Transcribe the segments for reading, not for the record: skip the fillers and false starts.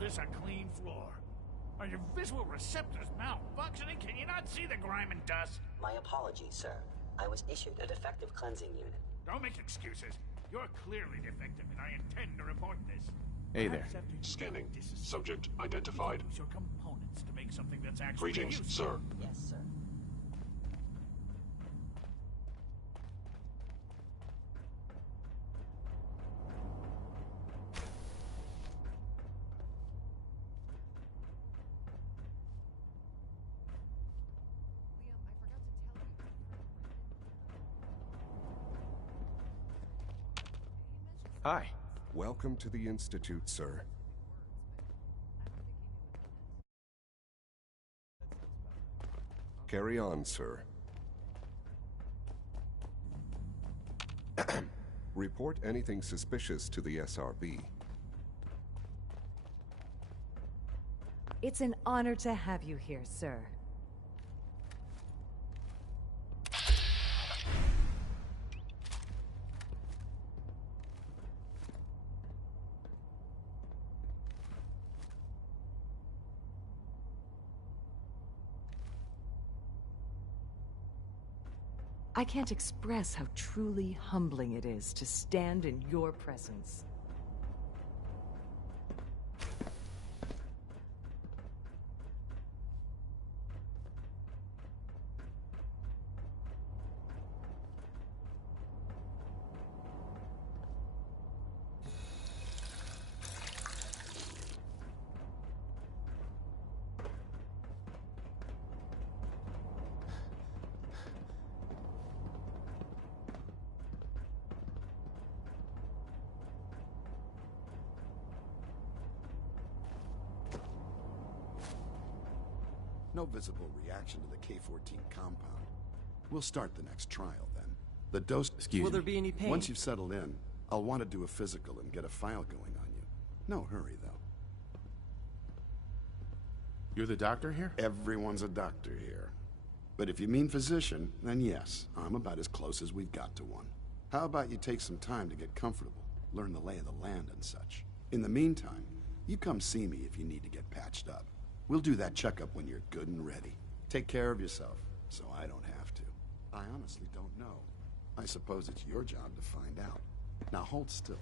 this a clean floor? Are your visual receptors malfunctioning? Can you not see the grime and dust? My apologies, sir. I was issued a defective cleansing unit. Don't make excuses. You're clearly defective, and I intend to report this. Hey there. Scanning. Subject identified. Use your components to make something that's actually Greetings, useful. sir. Yes, sir. Hi. Welcome to the Institute, sir. Carry on, sir. Report anything suspicious to the SRB. It's an honor to have you here, sir. I can't express how truly humbling it is to stand in your presence. No visible reaction to the K-14 compound. We'll start the next trial, then. The dose... Excuse me. Will there be any pain? Once you've settled in, I'll want to do a physical and get a file going on you. No hurry, though. You're the doctor here? Everyone's a doctor here. But if you mean physician, then yes, I'm about as close as we've got to one. How about you take some time to get comfortable, learn the lay of the land and such. In the meantime, you come see me if you need to get patched up. We'll do that checkup when you're good and ready. Take care of yourself, so I don't have to. I honestly don't know. I suppose it's your job to find out. Now hold still.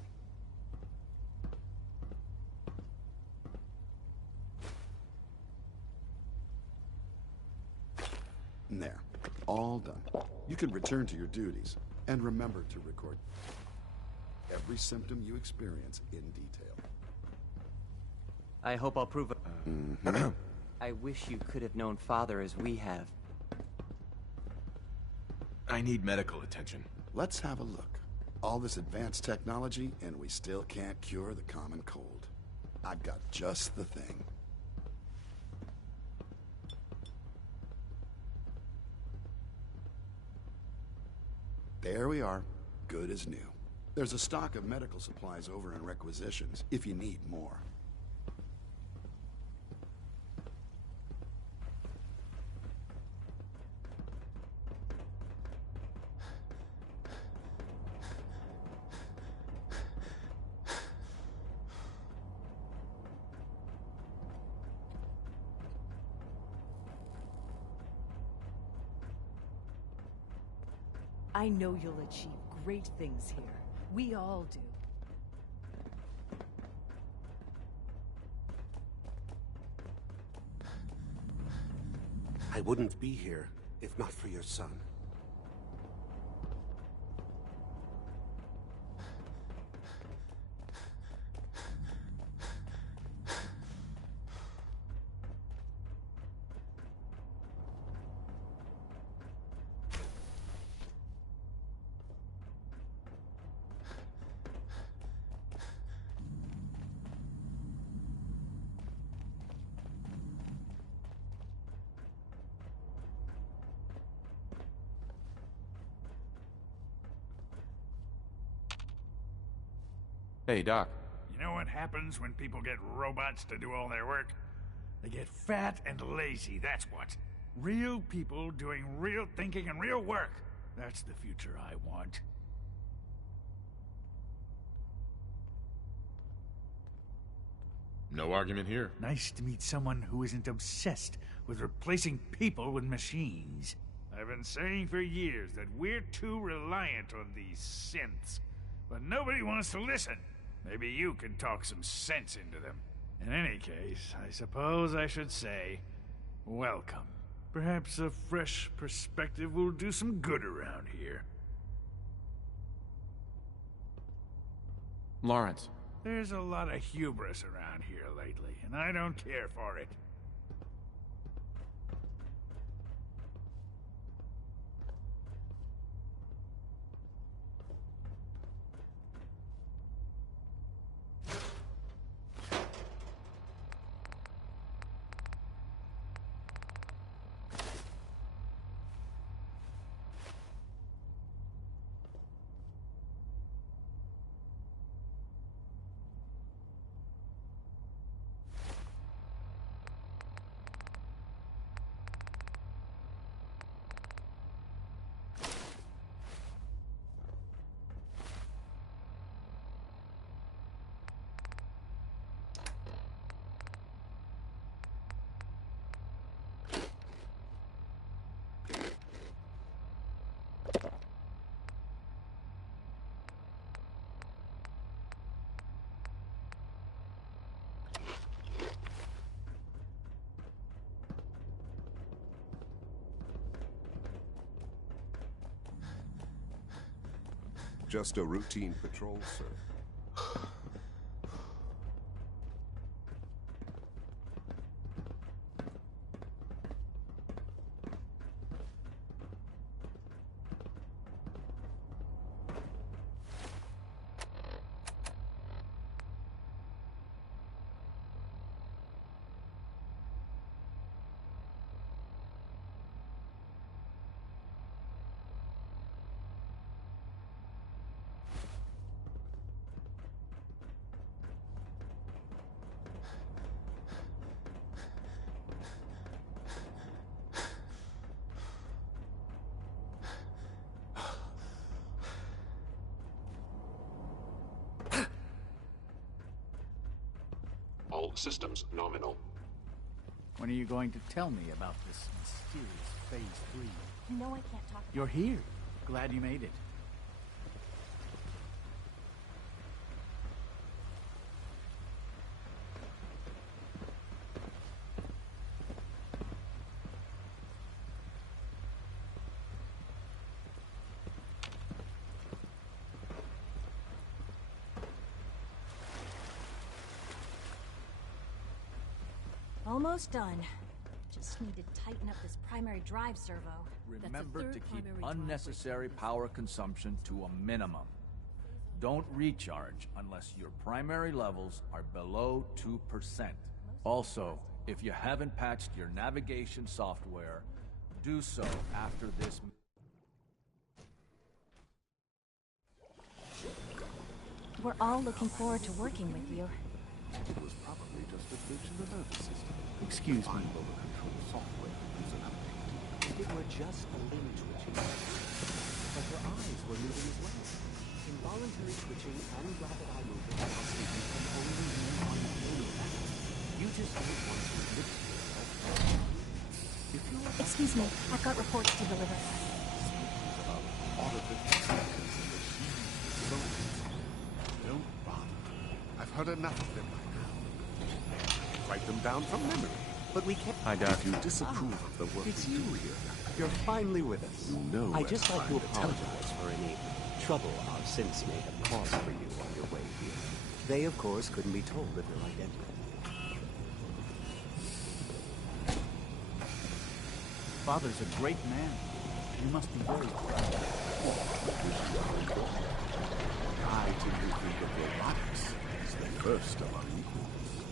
There. All done. You can return to your duties. And remember to record every symptom you experience in detail. I hope I'll prove it. I wish you could have known Father as we have. I need medical attention. Let's have a look. All this advanced technology, and we still can't cure the common cold. I've got just the thing. There we are. Good as new. There's a stock of medical supplies over in requisitions, if you need more. I know you'll achieve great things here. We all do. I wouldn't be here if not for your son. Hey, Doc. You know what happens when people get robots to do all their work? They get fat and lazy, that's what. Real people doing real thinking and real work. That's the future I want. No argument here. Nice to meet someone who isn't obsessed with replacing people with machines. I've been saying for years that we're too reliant on these synths, but nobody wants to listen. Maybe you can talk some sense into them. In any case, I suppose I should say, welcome. Perhaps a fresh perspective will do some good around here. Lawrence. There's a lot of hubris around here lately, and I don't care for it. Just a routine patrol, sir. All systems nominal. When are you going to tell me about this mysterious Phase 3? You know I can't talk. You're here. Glad you made it. Almost done. Just need to tighten up this primary drive servo. Remember to keep unnecessary power consumption to a minimum. Don't recharge unless your primary levels are below 2%. Also, if you haven't patched your navigation software, do so after this. We're all looking forward to working with you. It was probably just a glitch in the nervous system. Excuse me. Control software is an update. If it were just a limb twitching, but her eyes were moving as well. Involuntary twitching and rapid eye movement can only be on pain effect. You just don't want to admit to yourself. If you're Excuse me, I've got reports to deliver. Don't bother. I've heard enough of them by now. Write them down from memory. But we can't. Hi, Doc. If you disapprove of the work It's we you. do here, Doctor, You're finally with us. you know I'd just that's like to fine to tell apologize for any trouble our synths may have caused for you on your way here. They, of course, couldn't be told of your identity. Father's a great man. You must be very proud. I tend to think of robotics as the first among equals.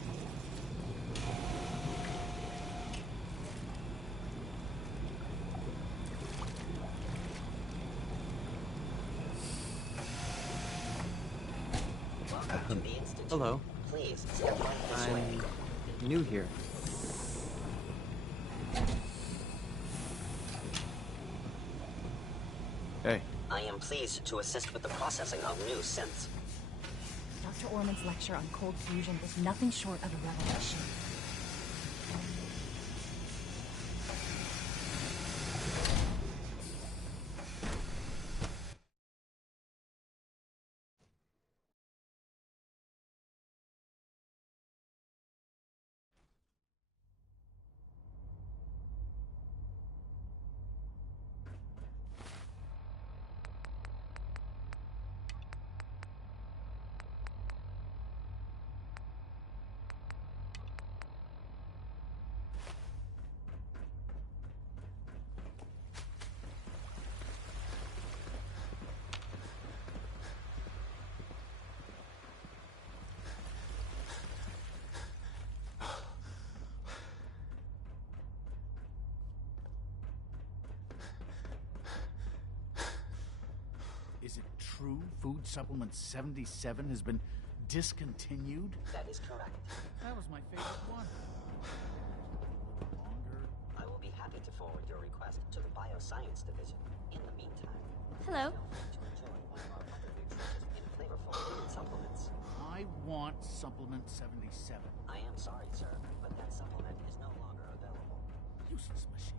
Welcome to the Institute. Hello. Please, step right this way. I'm new here. Hey. I am pleased to assist with the processing of new synths. Dr. Orman's lecture on cold fusion was nothing short of a revelation. Is it true food supplement 77 has been discontinued? That is correct. That was my favorite one. Longer. I will be happy to forward your request to the Bioscience Division. In the meantime, Hello. feel free to enjoy one of our other nutritious and flavorful food supplements. I want supplement 77. I am sorry, sir, but that supplement is no longer available. Useless machine.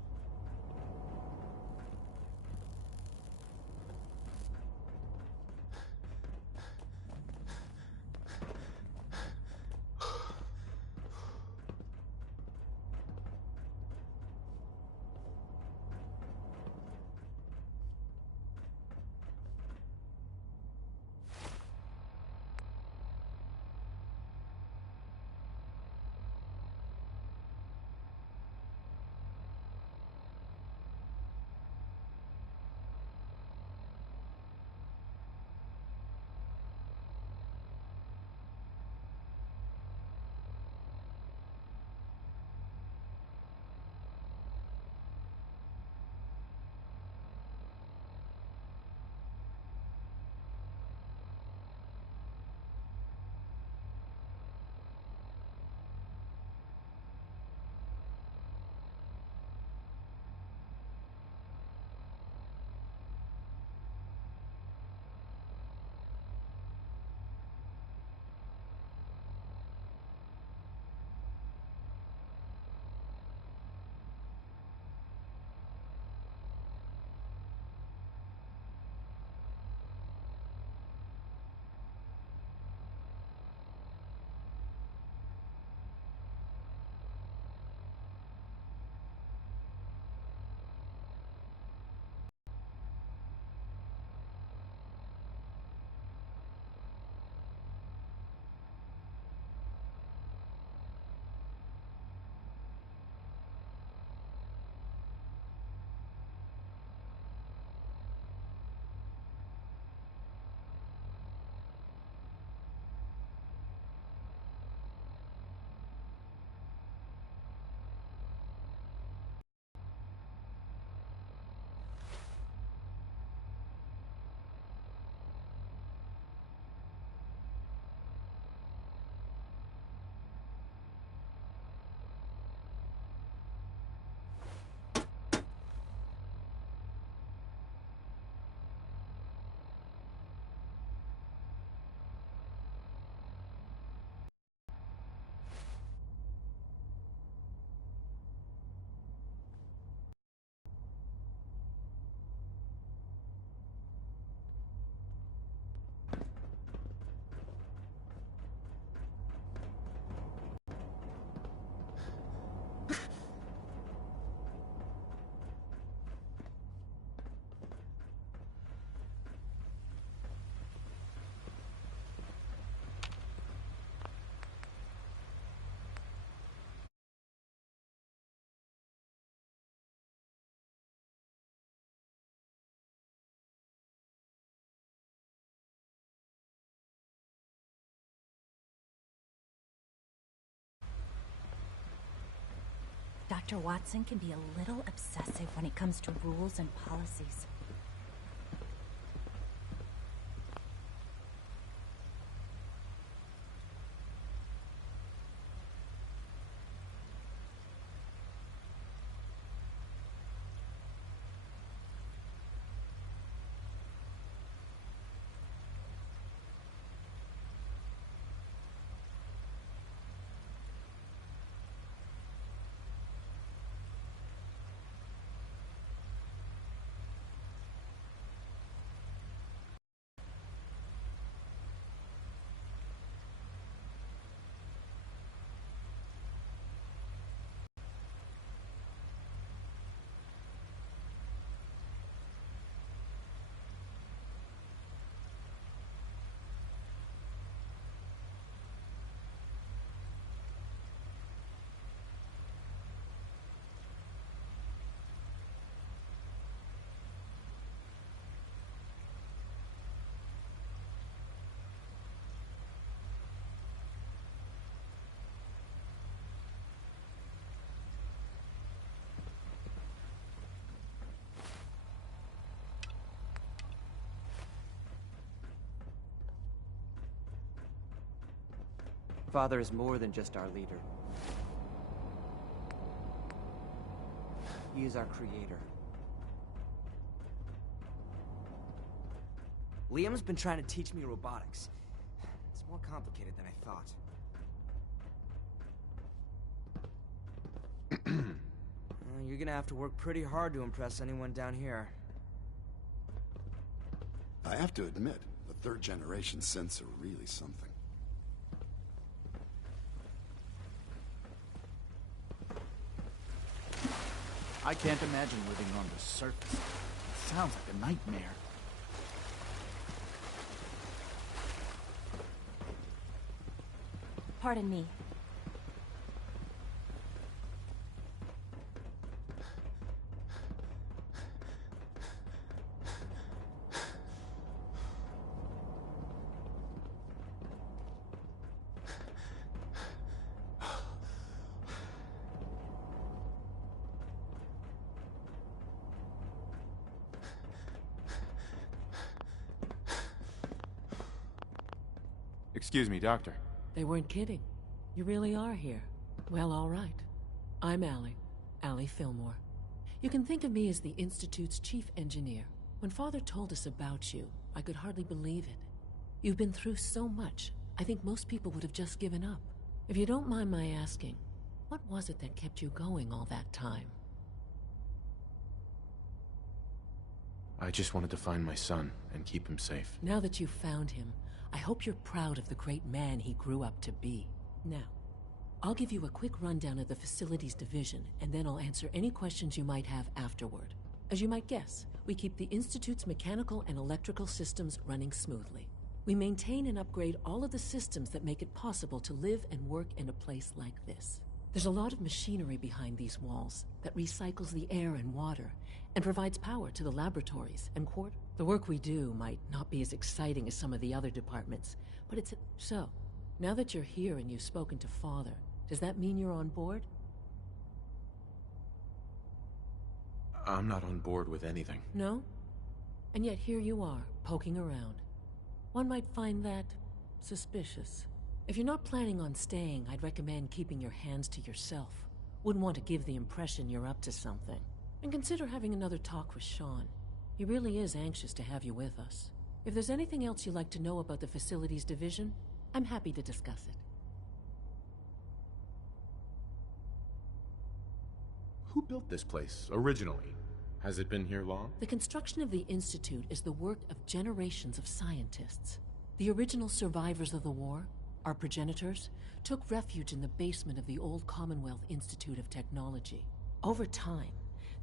Dr. Watson can be a little obsessive when it comes to rules and policies. father is more than just our leader. He is our creator. Liam's been trying to teach me robotics. It's more complicated than I thought. You're gonna have to work pretty hard to impress anyone down here. I have to admit, the third-generation synths are really something. I can't imagine living on the surface. It sounds like a nightmare. Pardon me. Excuse me, Doctor. They weren't kidding. You really are here. Well, all right. I'm Allie Fillmore. You can think of me as the Institute's chief engineer. When Father told us about you, I could hardly believe it. You've been through so much, I think most people would have just given up. If you don't mind my asking, what was it that kept you going all that time? I just wanted to find my son and keep him safe. Now that you've found him, I hope you're proud of the great man he grew up to be. Now, I'll give you a quick rundown of the Facilities Division, and then I'll answer any questions you might have afterward. As you might guess, we keep the Institute's mechanical and electrical systems running smoothly. We maintain and upgrade all of the systems that make it possible to live and work in a place like this. There's a lot of machinery behind these walls that recycles the air and water and provides power to the laboratories and quarters. The work we do might not be as exciting as some of the other departments, but it's... So, now that you're here and you've spoken to Father, does that mean you're on board? I'm not on board with anything. No? And yet here you are, poking around. One might find that suspicious. If you're not planning on staying, I'd recommend keeping your hands to yourself. Wouldn't want to give the impression you're up to something. And consider having another talk with Sean. He really is anxious to have you with us. If there's anything else you'd like to know about the Facilities Division, I'm happy to discuss it. Who built this place, originally? Has it been here long? The construction of the Institute is the work of generations of scientists. The original survivors of the war, our progenitors, took refuge in the basement of the old Commonwealth Institute of Technology. Over time,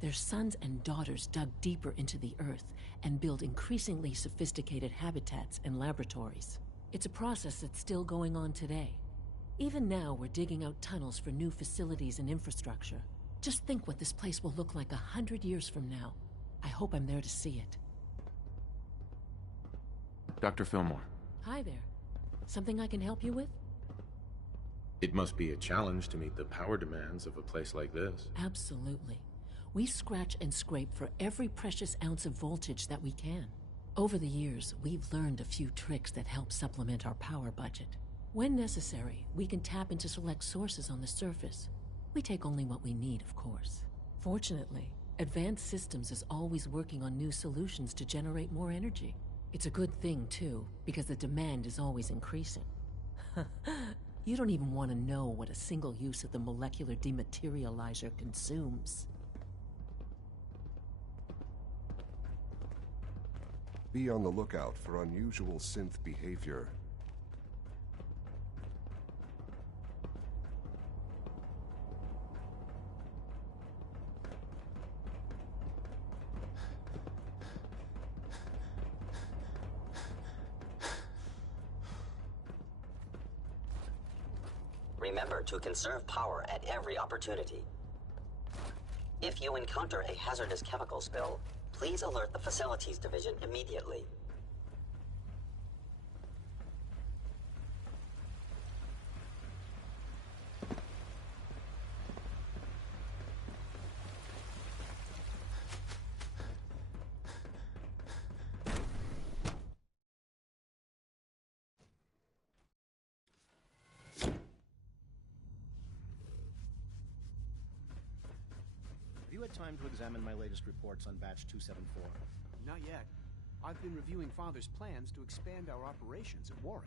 their sons and daughters dug deeper into the earth and built increasingly sophisticated habitats and laboratories. It's a process that's still going on today. Even now, we're digging out tunnels for new facilities and infrastructure. Just think what this place will look like 100 years from now. I hope I'm there to see it. Dr. Fillmore. Hi there. Something I can help you with? It must be a challenge to meet the power demands of a place like this. Absolutely. We scratch and scrape for every precious ounce of voltage that we can. Over the years, we've learned a few tricks that help supplement our power budget. When necessary, we can tap into select sources on the surface. We take only what we need, of course. Fortunately, Advanced Systems is always working on new solutions to generate more energy. It's a good thing, too, because the demand is always increasing. You don't even want to know what a single use of the molecular dematerializer consumes. Be on the lookout for unusual synth behavior. Remember to conserve power at every opportunity. If you encounter a hazardous chemical spill, please alert the Facilities Division immediately. time to examine my latest reports on batch 274? Not yet. I've been reviewing Father's plans to expand our operations at Warwick.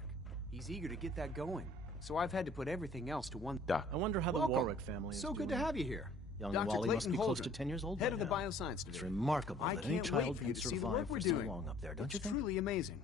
He's eager to get that going, so I've had to put everything else to one... Doc. I wonder how Welcome. the Warwick family is So doing. good to have you here. Young Dr. Wally must Clayton be close to Holdren, 10 years old head by of the now. Bioscience It's Division. remarkable I that any can't wait child for you can to see the survive work for we're so doing. long up there, don't It's you think? truly amazing.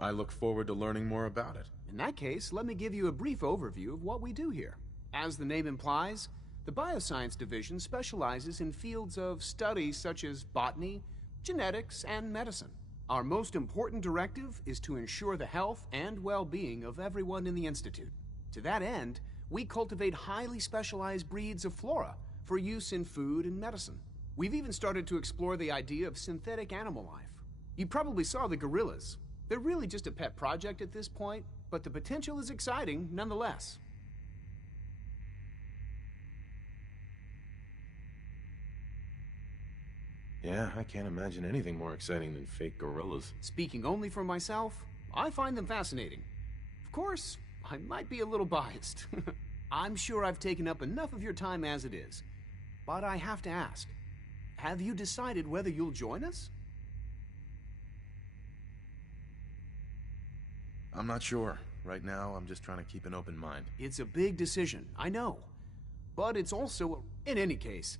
I look forward to learning more about it. In that case, let me give you a brief overview of what we do here. As the name implies, the Bioscience Division specializes in fields of study such as botany, genetics, and medicine. Our most important directive is to ensure the health and well-being of everyone in the Institute. To that end, we cultivate highly specialized breeds of flora for use in food and medicine. We've even started to explore the idea of synthetic animal life. You probably saw the gorillas. They're really just a pet project at this point, but the potential is exciting nonetheless. Yeah, I can't imagine anything more exciting than fake gorillas. Speaking only for myself, I find them fascinating. Of course, I might be a little biased. I'm sure I've taken up enough of your time as it is. But I have to ask, have you decided whether you'll join us? I'm not sure. Right now, I'm just trying to keep an open mind. It's a big decision, I know. But it's also in any case,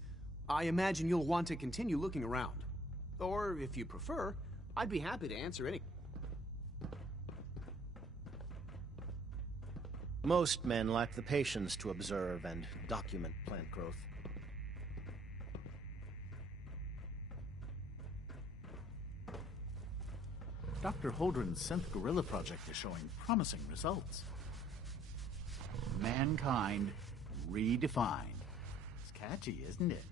I imagine you'll want to continue looking around. Or, if you prefer, I'd be happy to answer any... Most men lack the patience to observe and document plant growth. Dr. Holdren's synth gorilla project is showing promising results. Mankind redefined. It's catchy, isn't it?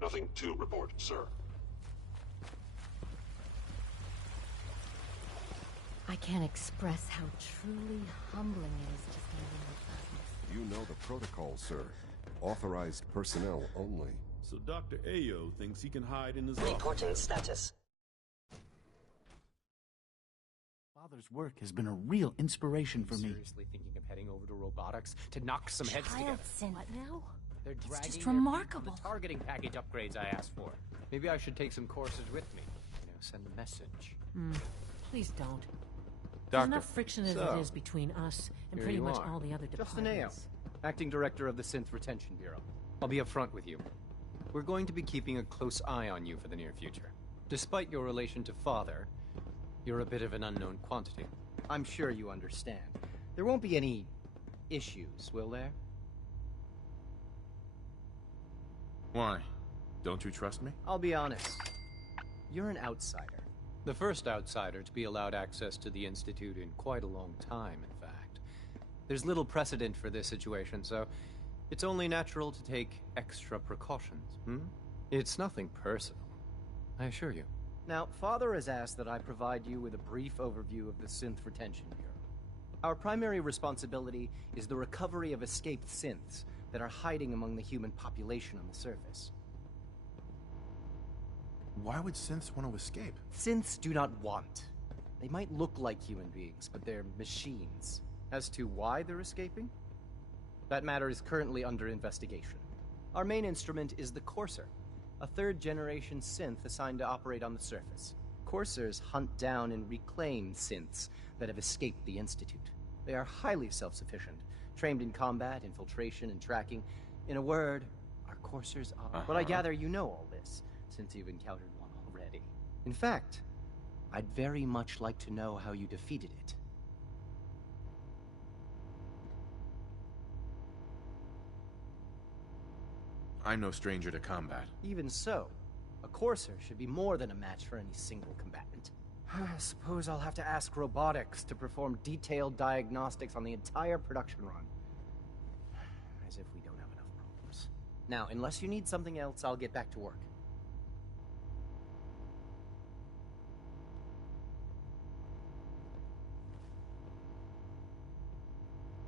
Nothing to report, sir. I can't express how truly humbling it is to stand in your presence. You know the protocol, sir. Authorized personnel only. So Dr. Ayo thinks he can hide in his Reporting status. Father's work has been a real inspiration for me. Seriously thinking of heading over to robotics to knock some heads together? What now? They're It's dragging just their feet remarkable. on the targeting package upgrades I asked for. Maybe I should take some courses with me. You know, send a message. Please don't. There's Doctor, enough friction as so, it is between us and here pretty you much are. all the other Justin Ayo, departments. Acting Director of the Synth Retention Bureau. I'll be upfront with you. We're going to be keeping a close eye on you for the near future. Despite your relation to Father, you're a bit of an unknown quantity. I'm sure you understand. There won't be any issues, will there? Why? Don't you trust me? I'll be honest. You're an outsider. The first outsider to be allowed access to the Institute in quite a long time, in fact. There's little precedent for this situation, so it's only natural to take extra precautions, It's nothing personal, I assure you. Now, Father has asked that I provide you with a brief overview of the Synth Retention Bureau. Our primary responsibility is the recovery of escaped synths that are hiding among the human population on the surface. Why would synths want to escape? Synths do not want. They might look like human beings, but they're machines. As to why they're escaping? That matter is currently under investigation. Our main instrument is the Courser, a third-generation synth assigned to operate on the surface. Coursers hunt down and reclaim synths that have escaped the Institute. They are highly self-sufficient, trained in combat, infiltration, and tracking. In a word, our Coursers are... But I gather you know all this, since you've encountered one already. In fact, I'd very much like to know how you defeated it. I'm no stranger to combat. Even so, a Courser should be more than a match for any single combatant. I suppose I'll have to ask robotics to perform detailed diagnostics on the entire production run. As if we don't have enough problems. Now, unless you need something else, I'll get back to work.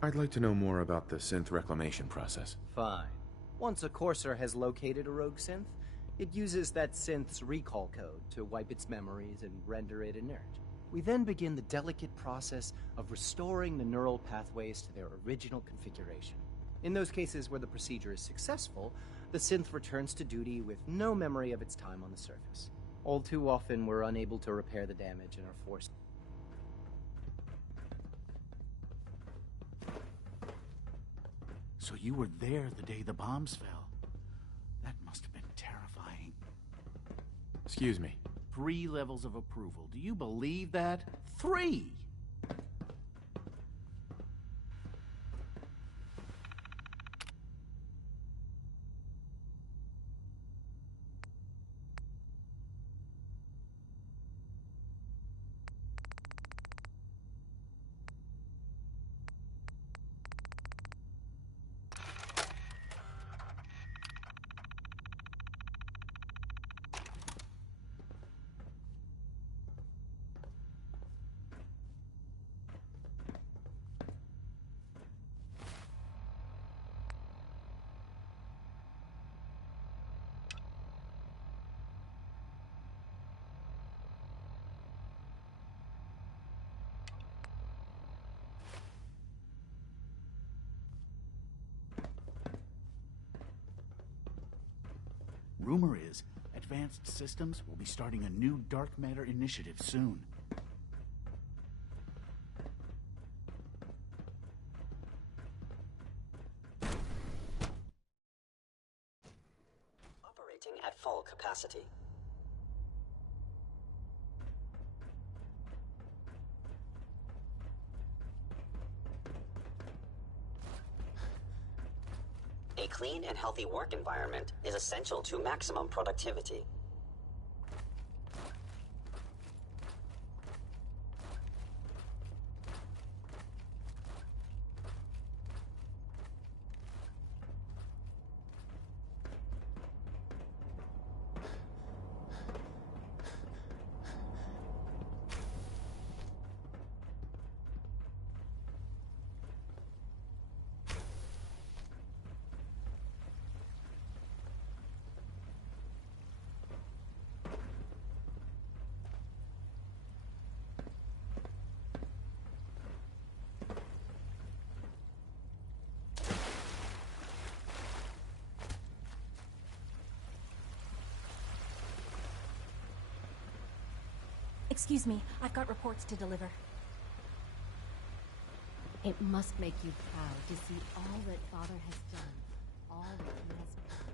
I'd like to know more about the synth reclamation process. Fine. Once a Courser has located a rogue synth, it uses that synth's recall code to wipe its memories and render it inert. We then begin the delicate process of restoring the neural pathways to their original configuration. In those cases where the procedure is successful, the synth returns to duty with no memory of its time on the surface. All too often, we're unable to repair the damage and are forced. So you were there the day the bombs fell. That must have been terrifying. Excuse me. 3 levels of approval. Do you believe that? 3! Rumor is, Advanced Systems will be starting a new dark matter initiative soon. Operating at full capacity. A clean and healthy work environment is essential to maximum productivity. Excuse me, I've got reports to deliver. It must make you proud to see all that Father has done, all that he has planned.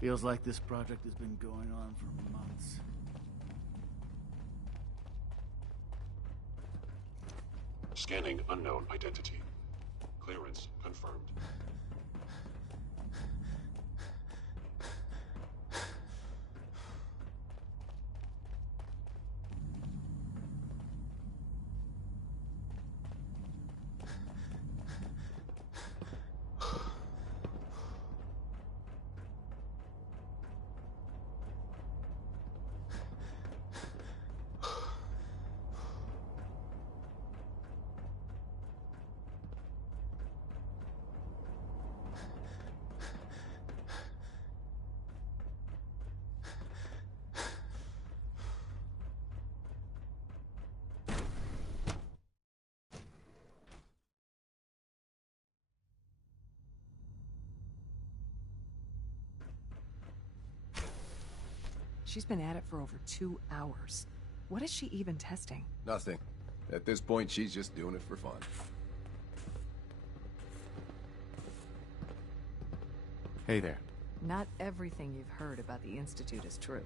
Feels like this project has been going on for months. Scanning unknown identity. Clearance confirmed. She's been at it for over 2 hours. What is she even testing? Nothing. At this point, she's just doing it for fun. Hey there. Not everything you've heard about the Institute is true.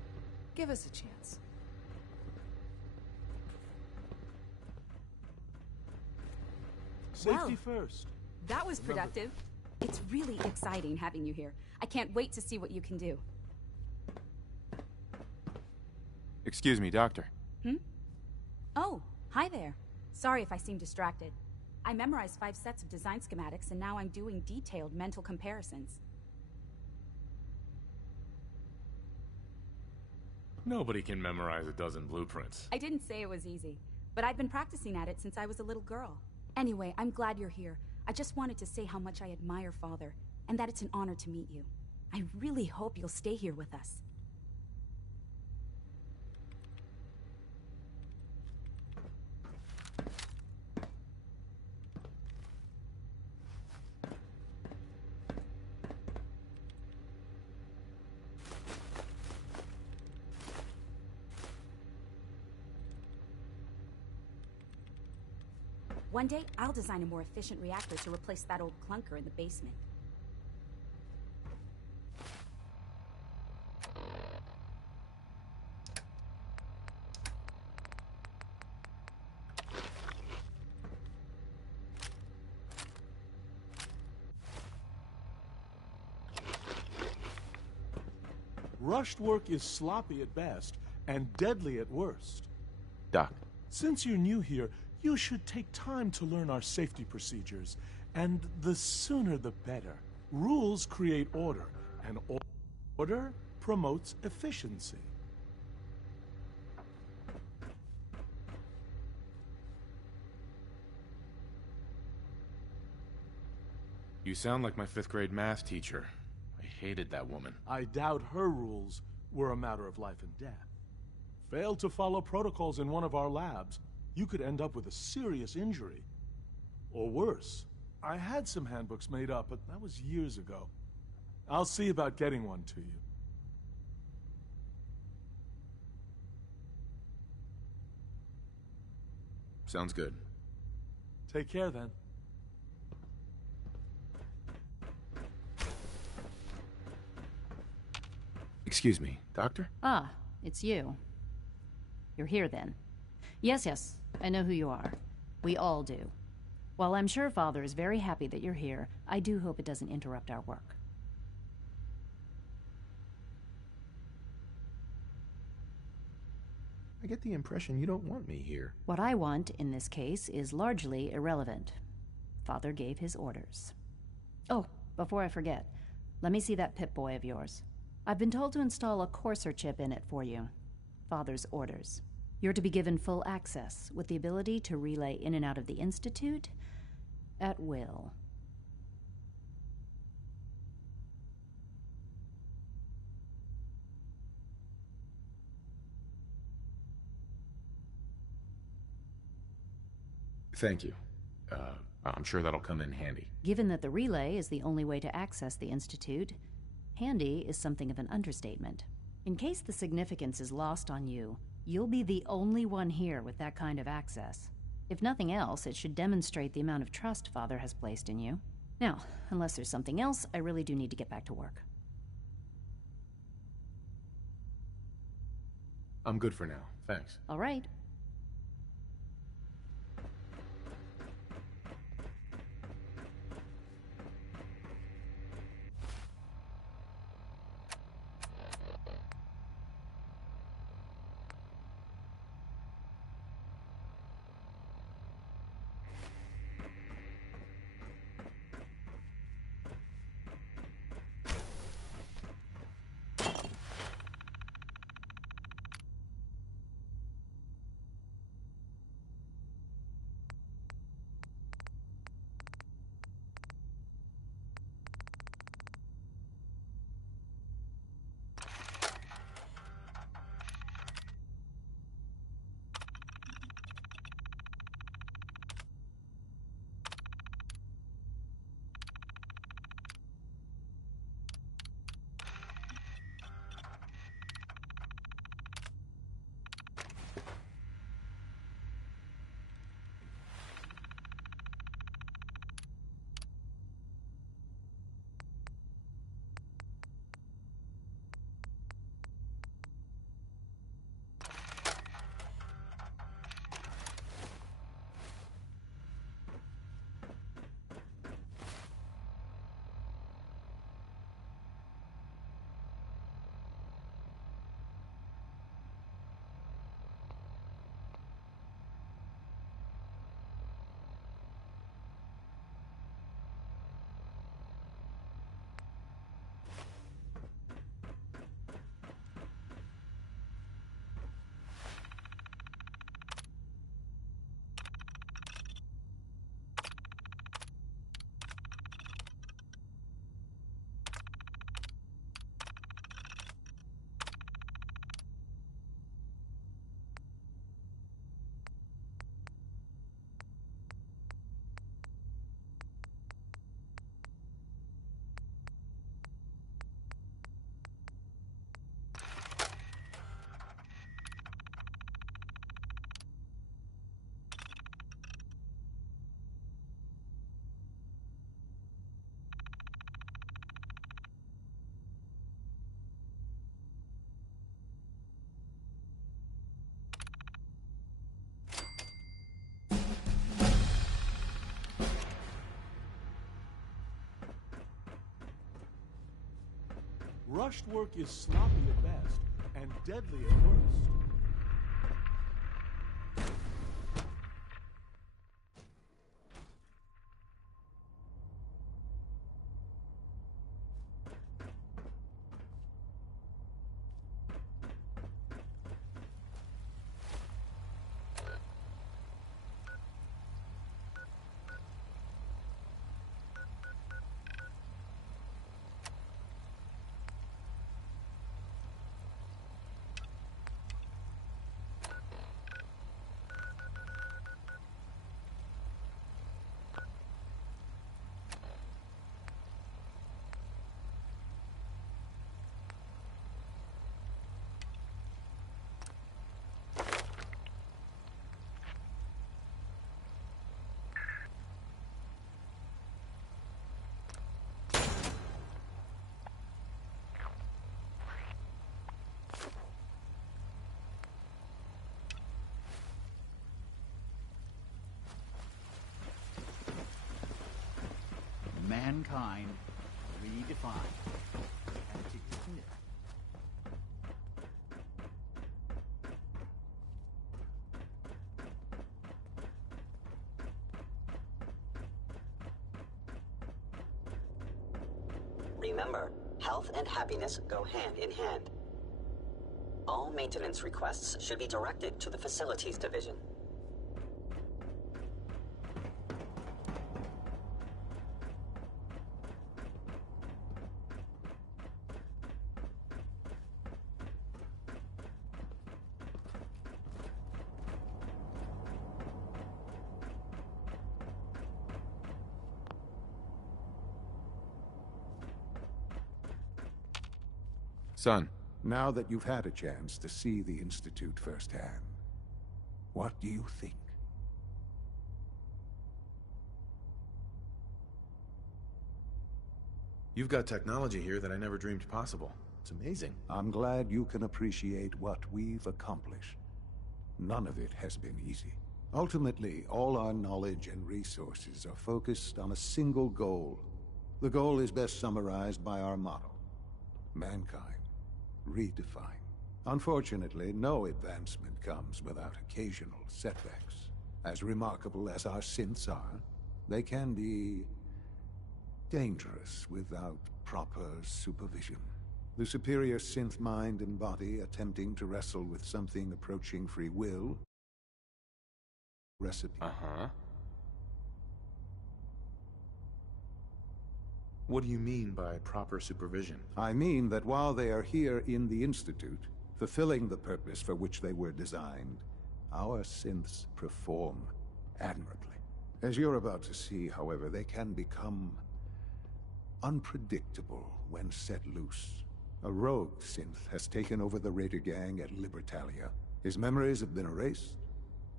Give us a chance. Safety first. That was productive. It's really exciting having you here. I can't wait to see what you can do. Excuse me, Doctor. Oh, hi there. Sorry if I seem distracted. I memorized 5 sets of design schematics, and now I'm doing detailed mental comparisons. Nobody can memorize a dozen blueprints. I didn't say it was easy, but I've been practicing at it since I was a little girl. Anyway, I'm glad you're here. I just wanted to say how much I admire Father, and that it's an honor to meet you. I really hope you'll stay here with us. One day, I'll design a more efficient reactor to replace that old clunker in the basement. Rushed work is sloppy at best and deadly at worst. Doc. Since you're new here, you should take time to learn our safety procedures, and the sooner the better. Rules create order, and order promotes efficiency. You sound like my 5th grade math teacher. I hated that woman. I doubt her rules were a matter of life and death. Fail to follow protocols in one of our labs, you could end up with a serious injury. Or worse. I had some handbooks made up, but that was years ago. I'll see about getting one to you. Sounds good. Take care, then. Excuse me, Doctor? Ah, it's you. You're here, then. Yes, I know who you are. We all do. While I'm sure Father is very happy that you're here, I do hope it doesn't interrupt our work. I get the impression you don't want me here. What I want, in this case, is largely irrelevant. Father gave his orders. Oh, before I forget, let me see that Pip-Boy of yours. I've been told to install a courser chip in it for you. Father's orders. You're to be given full access, with the ability to relay in and out of the Institute at will. Thank you. I'm sure that'll come in handy. Given that the relay is the only way to access the Institute, handy is something of an understatement. In case the significance is lost on you, you'll be the only one here with that kind of access. If nothing else, it should demonstrate the amount of trust Father has placed in you. Now, unless there's something else, I really do need to get back to work. I'm good for now, thanks. All right. Rushed work is sloppy at best and deadly at worst. Mankind redefined. Remember, health and happiness go hand in hand. All maintenance requests should be directed to the Facilities Division. Son. Now that you've had a chance to see the Institute firsthand, what do you think? You've got technology here that I never dreamed possible. It's amazing. I'm glad you can appreciate what we've accomplished. None of it has been easy. Ultimately, all our knowledge and resources are focused on a single goal. The goal is best summarized by our motto: mankind redefined. Unfortunately, no advancement comes without occasional setbacks. As remarkable as our synths are, they can be dangerous without proper supervision. The superior synth mind and body attempting to wrestle with something approaching free will. Recipe. What do you mean by proper supervision? I mean that while they are here in the Institute, fulfilling the purpose for which they were designed, our synths perform admirably. As you're about to see, however, they can become unpredictable when set loose. A rogue synth has taken over the Raider gang at Libertalia. His memories have been erased,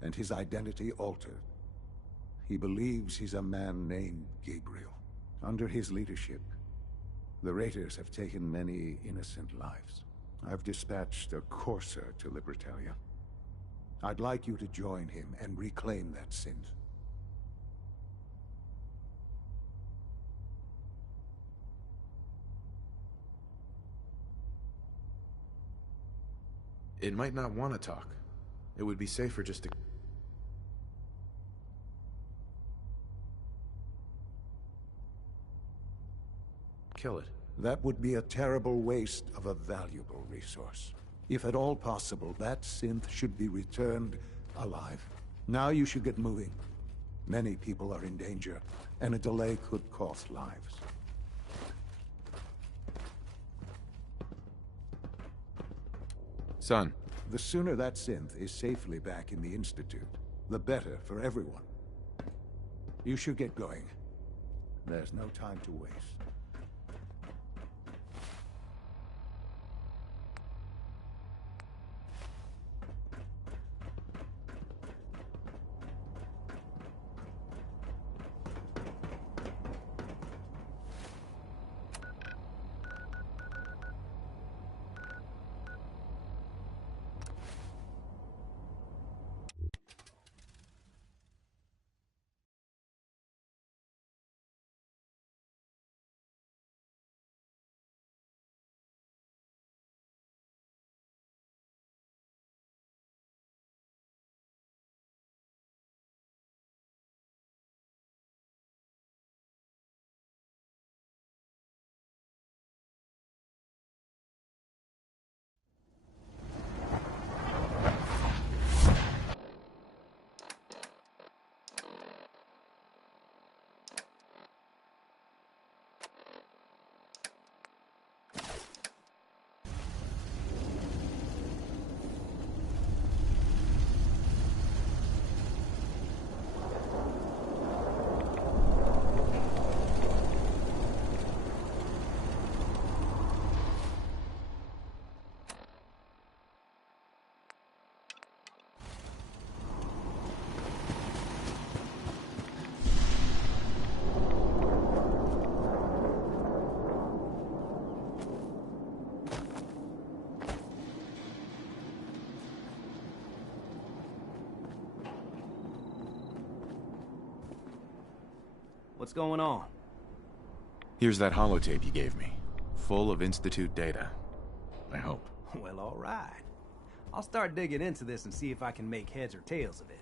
and his identity altered. He believes he's a man named Gabriel. Under his leadership, the Raiders have taken many innocent lives. I've dispatched a courser to Libertalia. I'd like you to join him and reclaim that synth. It might not want to talk. It would be safer just to... kill it. That would be a terrible waste of a valuable resource. If at all possible, that synth should be returned alive. Now you should get moving. Many people are in danger, and a delay could cost lives. Son. The sooner that synth is safely back in the Institute, the better for everyone. You should get going. There's no time to waste. What's going on? Here's that holotape you gave me. Full of Institute data. I hope. Well, all right. I'll start digging into this and see if I can make heads or tails of it.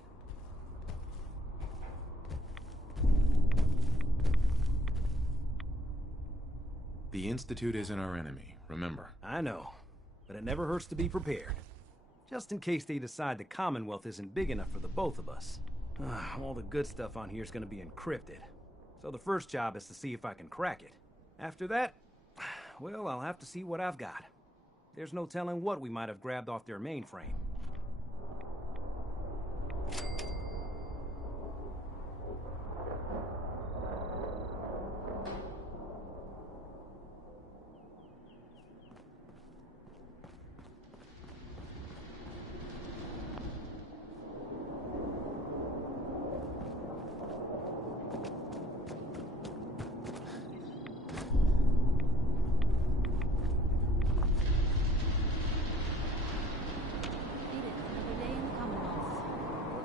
The Institute isn't our enemy, remember. I know, but it never hurts to be prepared. Just in case they decide the Commonwealth isn't big enough for the both of us. All the good stuff on here is going to be encrypted. So the first job is to see if I can crack it. After that, well, I'll have to see what I've got. There's no telling what we might have grabbed off their mainframe.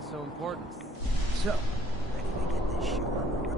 So important. So, ready to get this show on the road.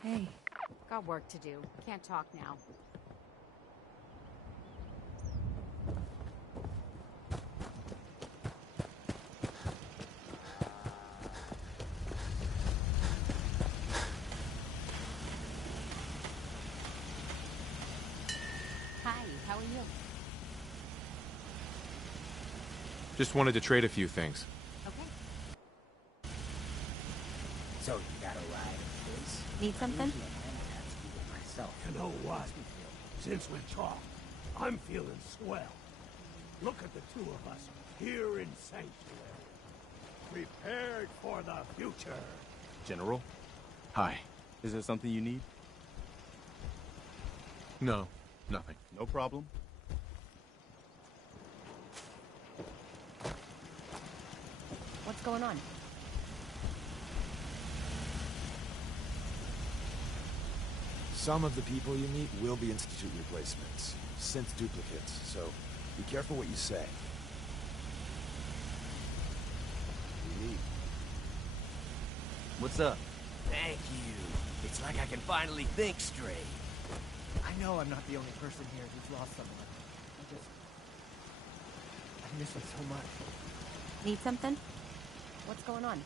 Hey. Got work to do. Can't talk now. Hi, how are you? Just wanted to trade a few things. Okay. So you got a ride of this? Need something? Myself. You know what? Since we talked, I'm feeling swell. Look at the two of us here in Sanctuary. Prepared for the future. General? Hi. Is there something you need? No, nothing. No problem. What's going on? Some of the people you meet will be Institute replacements, synth duplicates, so be careful what you say. You need. What's up? Thank you. It's like I can finally think straight. I know I'm not the only person here who's lost someone. I miss her so much. Need something? What's going on?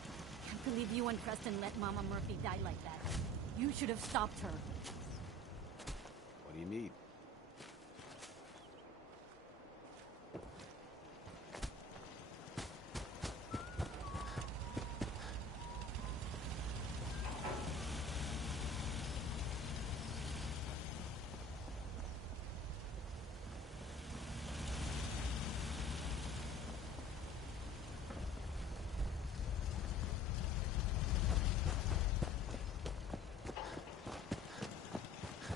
Can't believe you and Preston let Mama Murphy die like that. You should have stopped her. What do you need?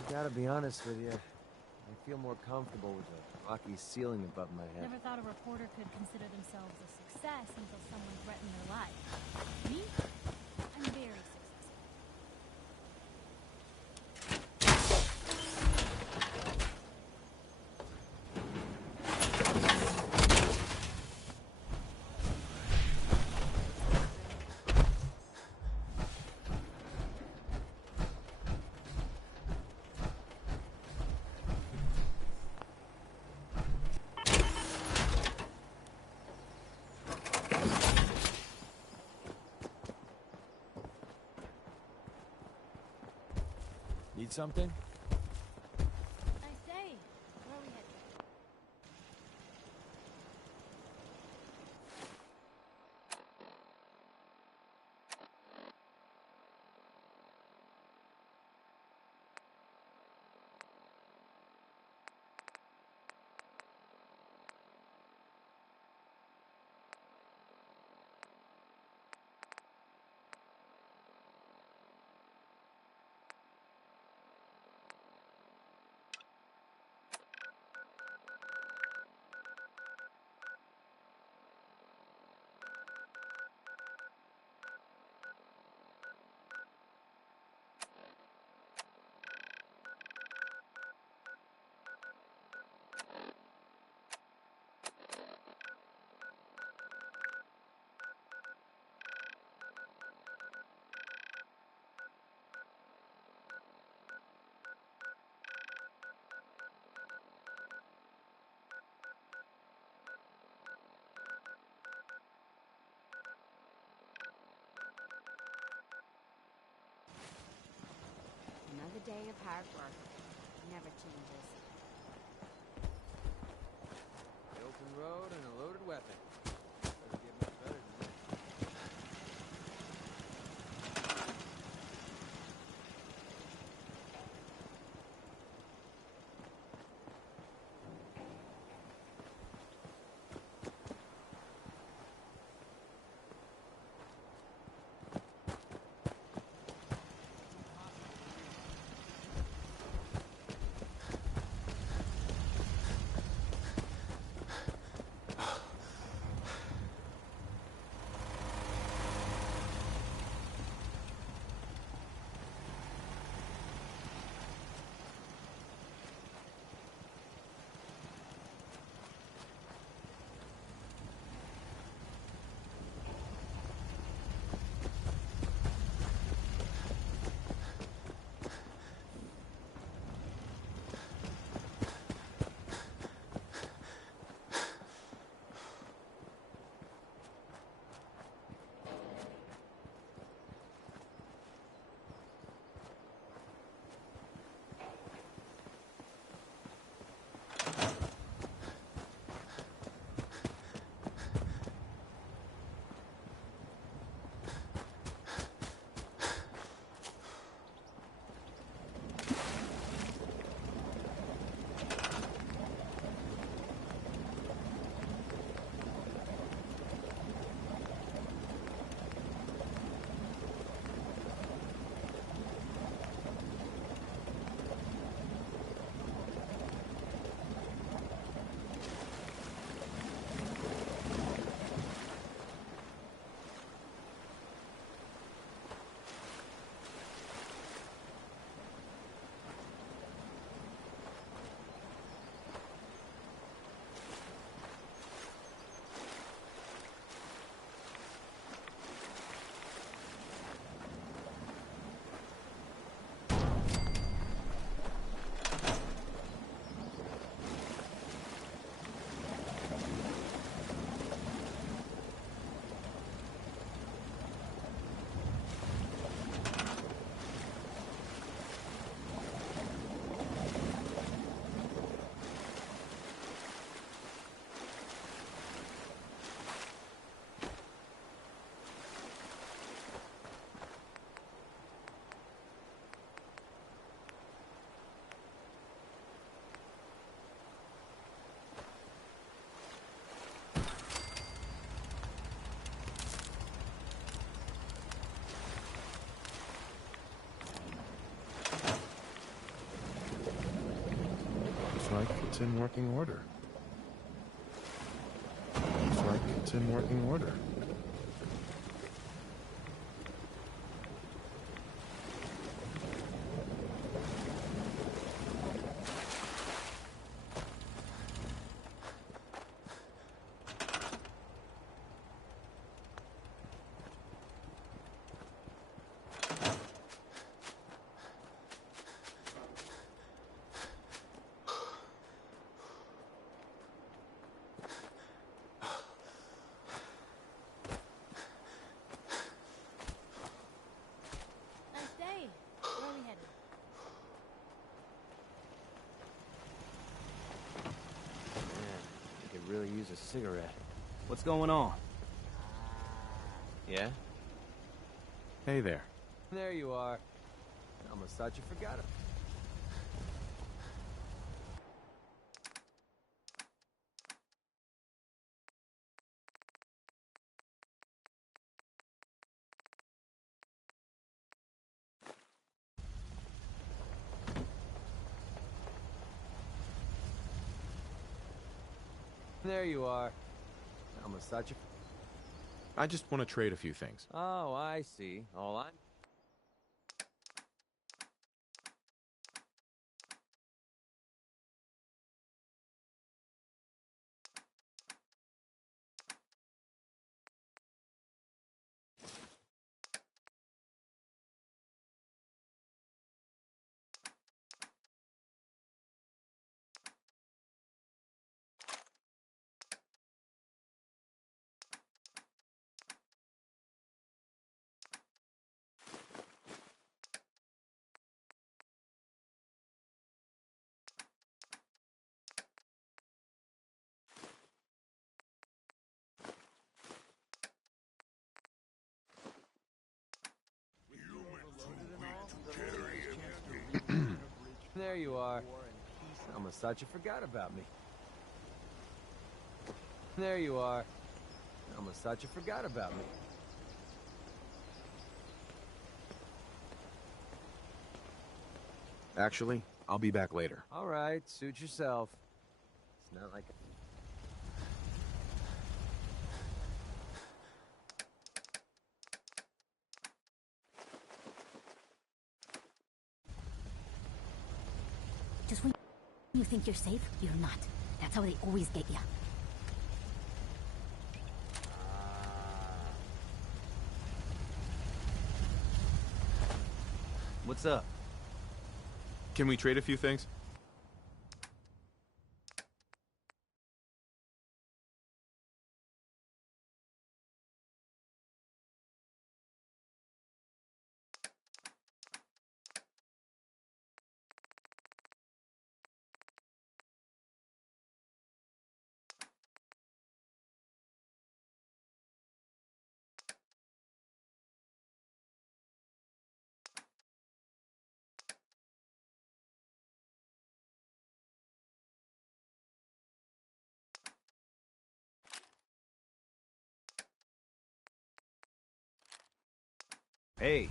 Gotta be honest with you, I feel more comfortable with a rocky ceiling above my head. Never thought a reporter could consider themselves a success until someone threatened their life. Me? I'm very successful. Need something? I say, where are we headed? Another day of hard work. Never changes. The open road and a loaded weapon. Doesn't get much better than this. Looks like it's in working order. Looks like it's in working order. Nice day. Where are we headed? Man, I could really use a cigarette. What's going on? Yeah? Hey there. There you are. I almost thought you forgot it. There you are. I almost thought you... I just want to trade a few things. Oh, I see. All I'm... you are. Almost thought you forgot about me. There you are. Almost thought you forgot about me. Actually, I'll be back later. All right, suit yourself. It's not like... Just when you think you're safe, you're not. That's how they always get you. What's up? Can we trade a few things? Hey.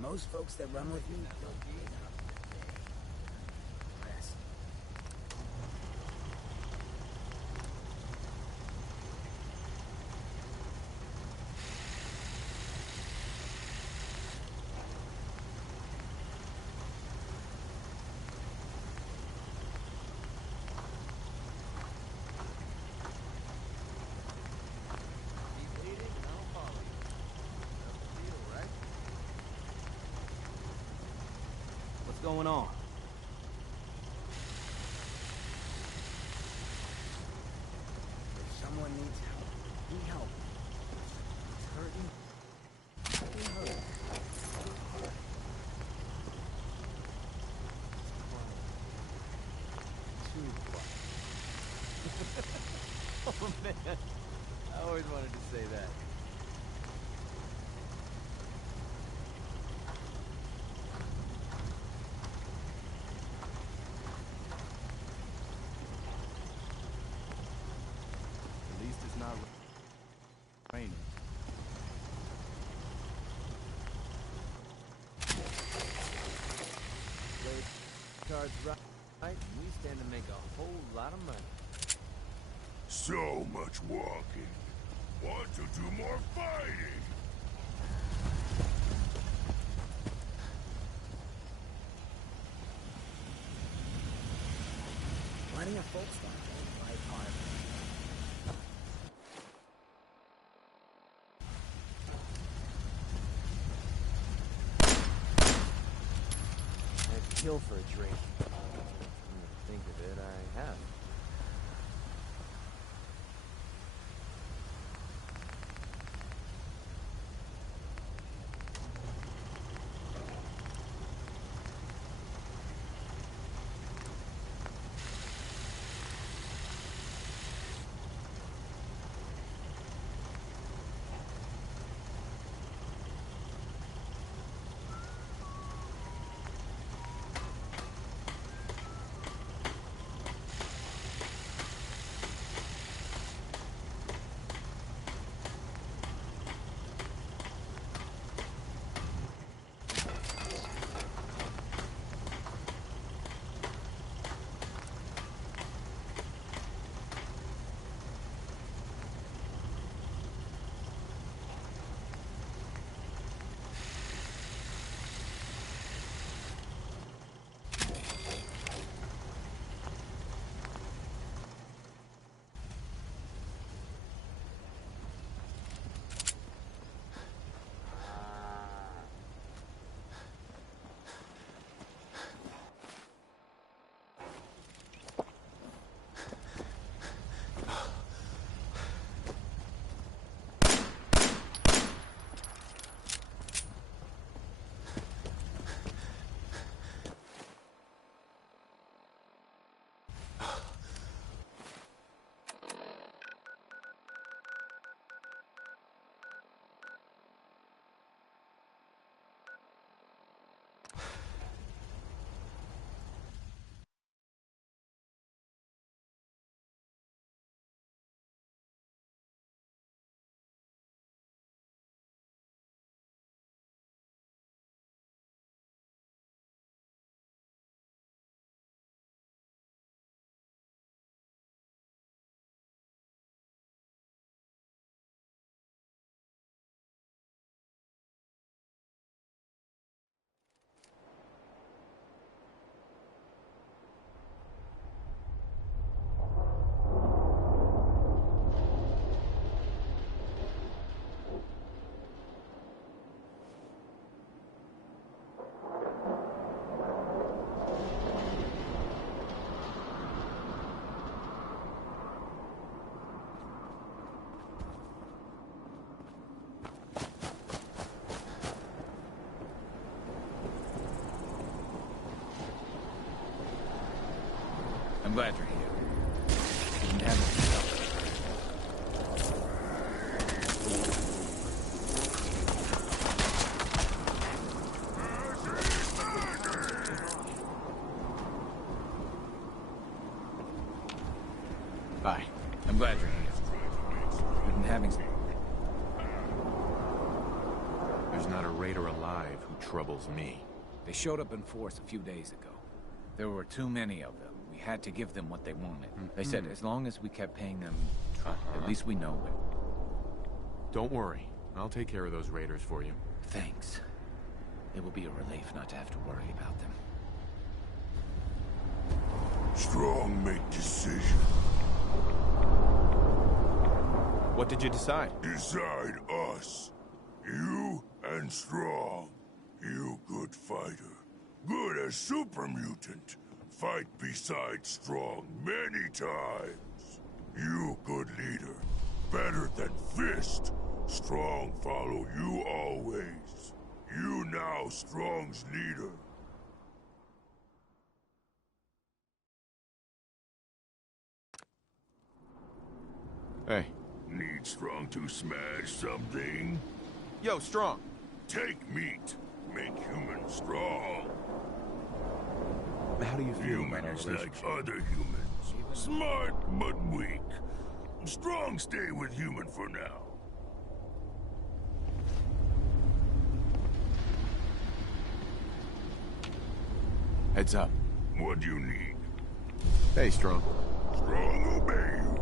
Most folks that run with me don't get enough. Rest. Keep leading and I'll follow you. That's the deal, right? What's going on? If someone needs help, we help. It's hurting. We hurt. Too quiet. Oh man, I always wanted to say that. At least it's not raining. Play cards right, and we stand to make a whole lot of money. So much walking. Want to do more fighting? Plenty of folks want to make life hard. I'd kill for a drink. Come to think of it, I have. I'm glad you're here. Didn't have any. Hi. I'm glad you're here. We've been having some... There's not a raider alive who troubles me. They showed up in force a few days ago. There were too many of them. We had to give them what they wanted. They said as long as we kept paying them, at least we know it. Don't worry. I'll take care of those raiders for you. Thanks. It will be a relief not to have to worry about them. Strong make decision. What did you decide? Decide us. You and Strong. You good fighter. Good as super mutant. Fight beside Strong many times. You good leader. Better than Fist. Strong follow you always. You now Strong's leader. Hey. Need Strong to smash something? Yo, Strong. Take meat. Make humans strong. How do you feel about our Humans relationship? like other humans. Smart, but weak. Strong stay with human for now. Heads up. What do you need? Hey, Strong. Strong obey you.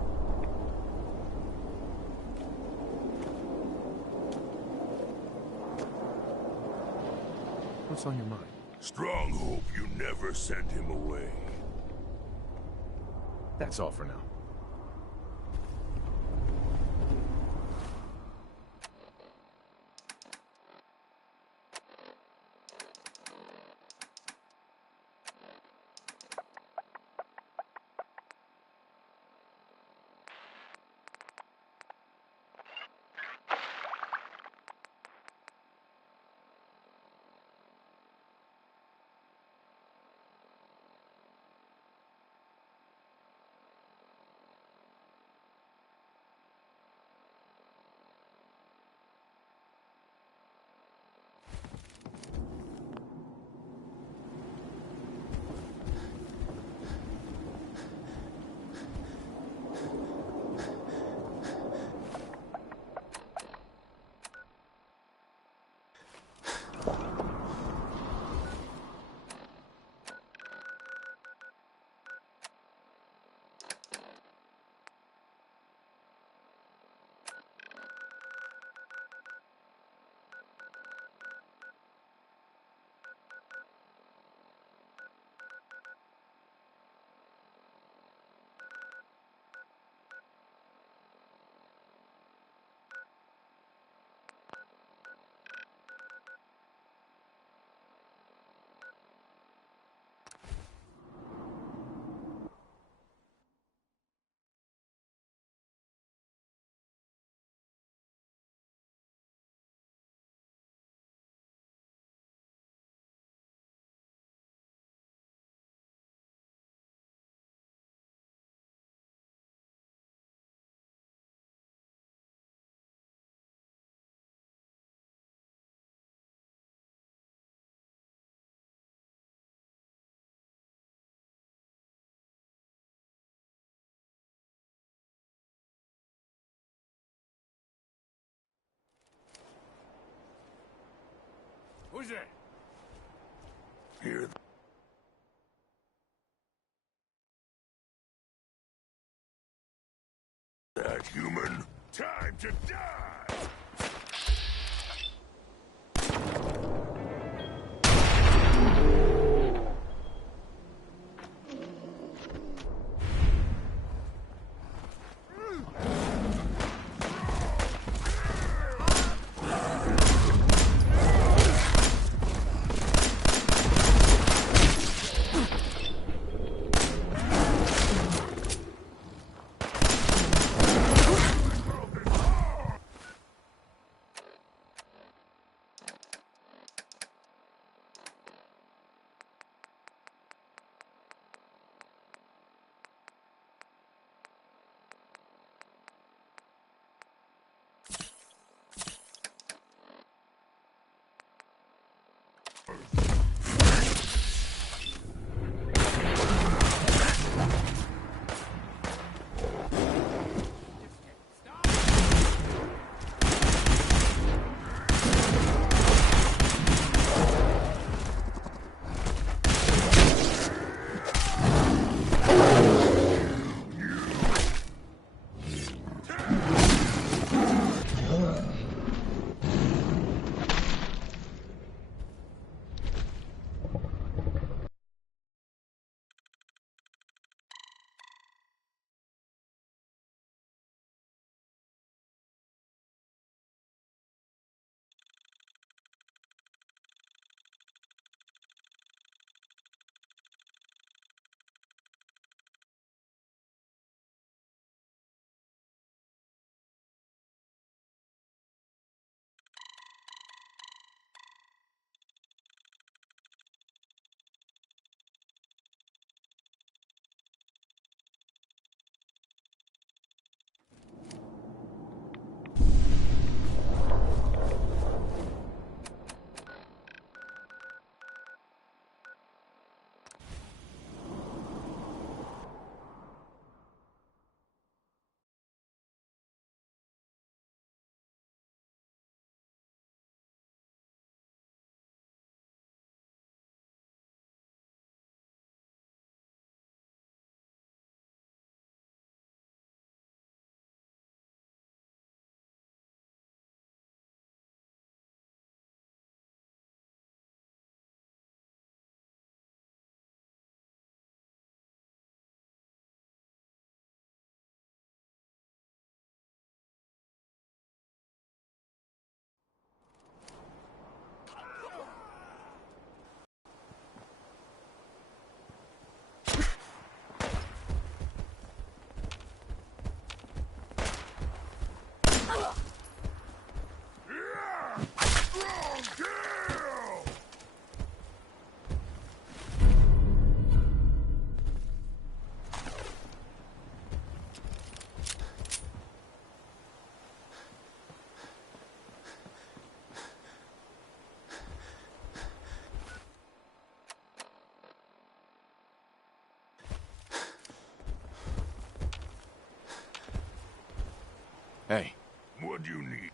What's on your mind? Strong hope you never send him away. That's all for now. Who's that? Hear that, human? Time to die! Hey. What do you need?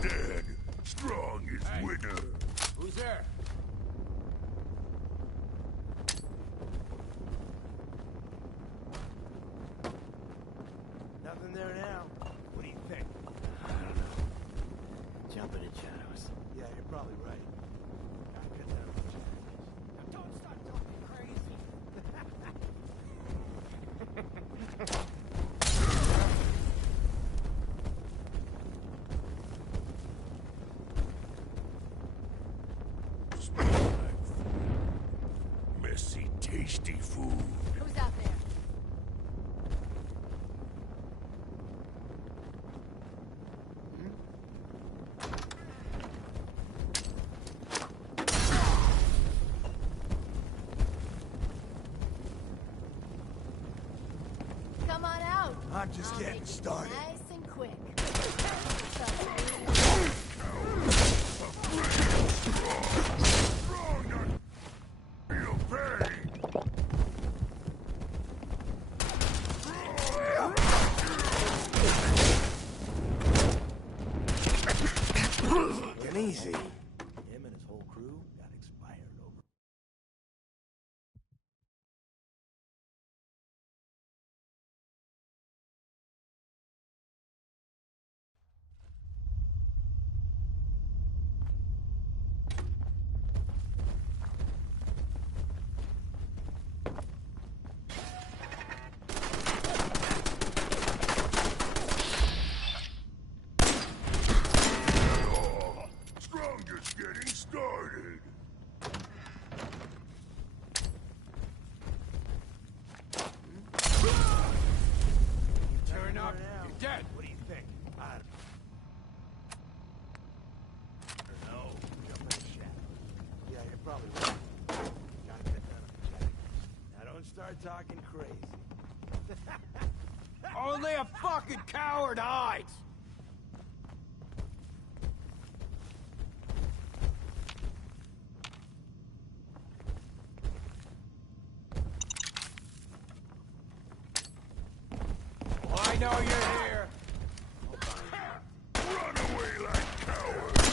Dead. Strong is winner. Who's there? Nothing there now. What do you think? I don't know. Jumping in shadows. Yeah, you're probably right. Gotta cut down on the shadows. Now don't start talking crazy. Messy, tasty food. Who's out there? Come on out. I'm just I'll getting make it started. Nice and quick. Feel pain. Get easy. Him and his whole crew got expired over. Strong just getting started. Turn up. You're dead. What do you think? No. Jump in the shadow. Yeah, you're probably right. Gotta cut down on the shadows. Now don't start talking crazy. Only a fucking coward hides! Well, I know you're here. Run away like cowards.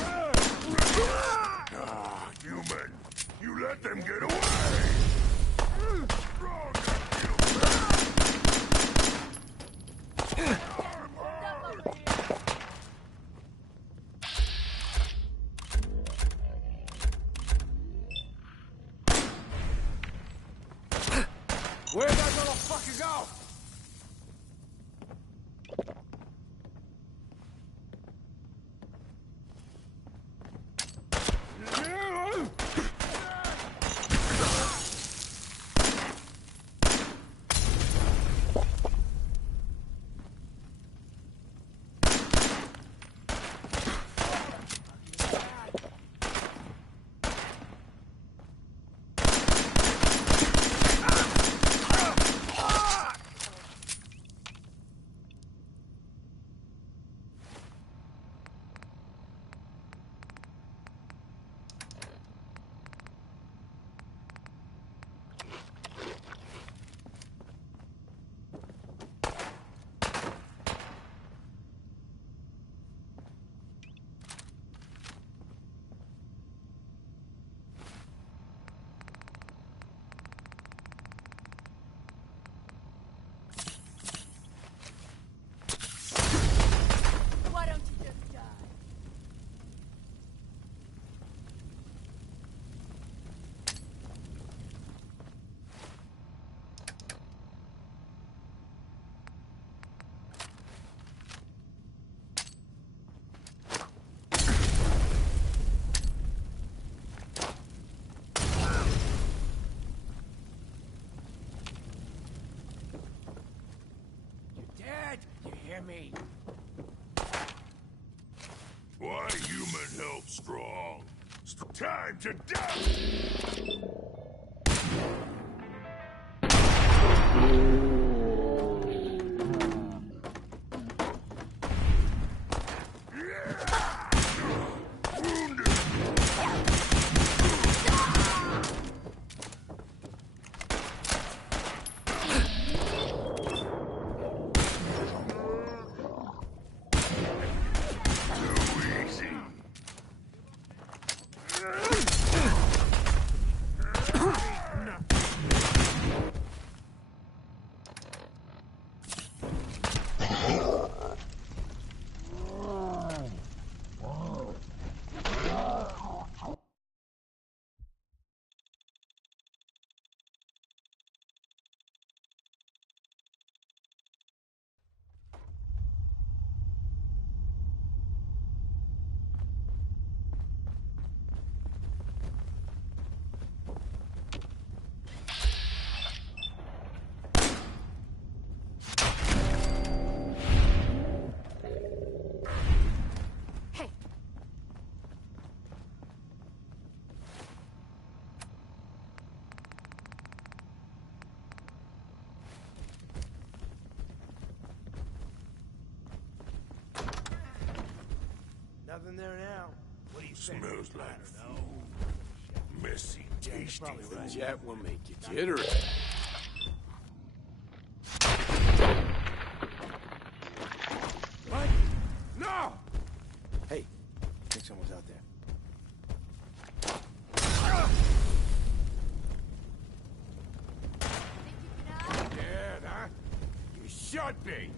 Ah, human. You let them get away. Strong and feel Where'd that little fucker go? mean. Why human help strong? Time to die! Nothing there now. What do you think? Smells like food. Messy, tasty food. That will make you jittery. What? No! Hey, I think someone's out there. Dead, huh? You should be.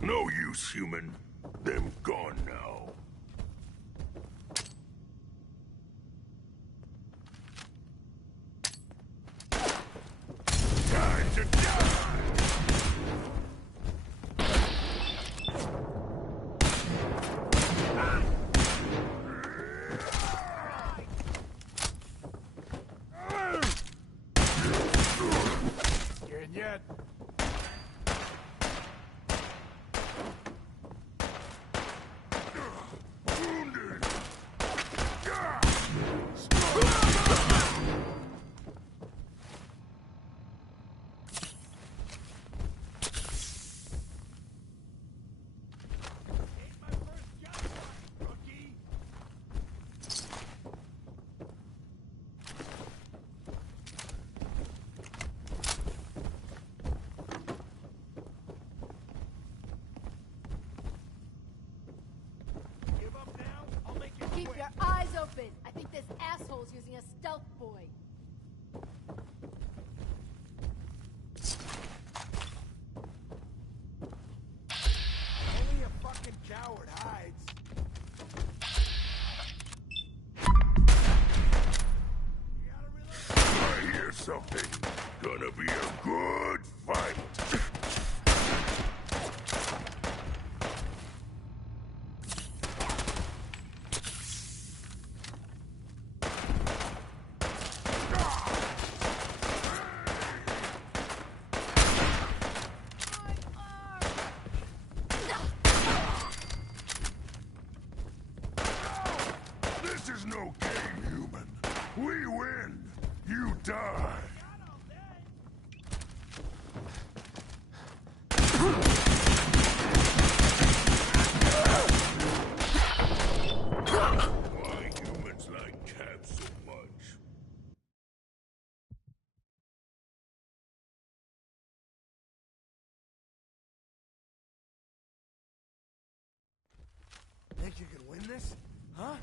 No use, human. Them gone now. Time to die! Scared yet? Keep your eyes open. I think this asshole's using a stealth boy. Only a fucking coward hides. I hear something. Gonna be a good fight. We win! You die! Why humans like cats so much? Think you can win this? Huh?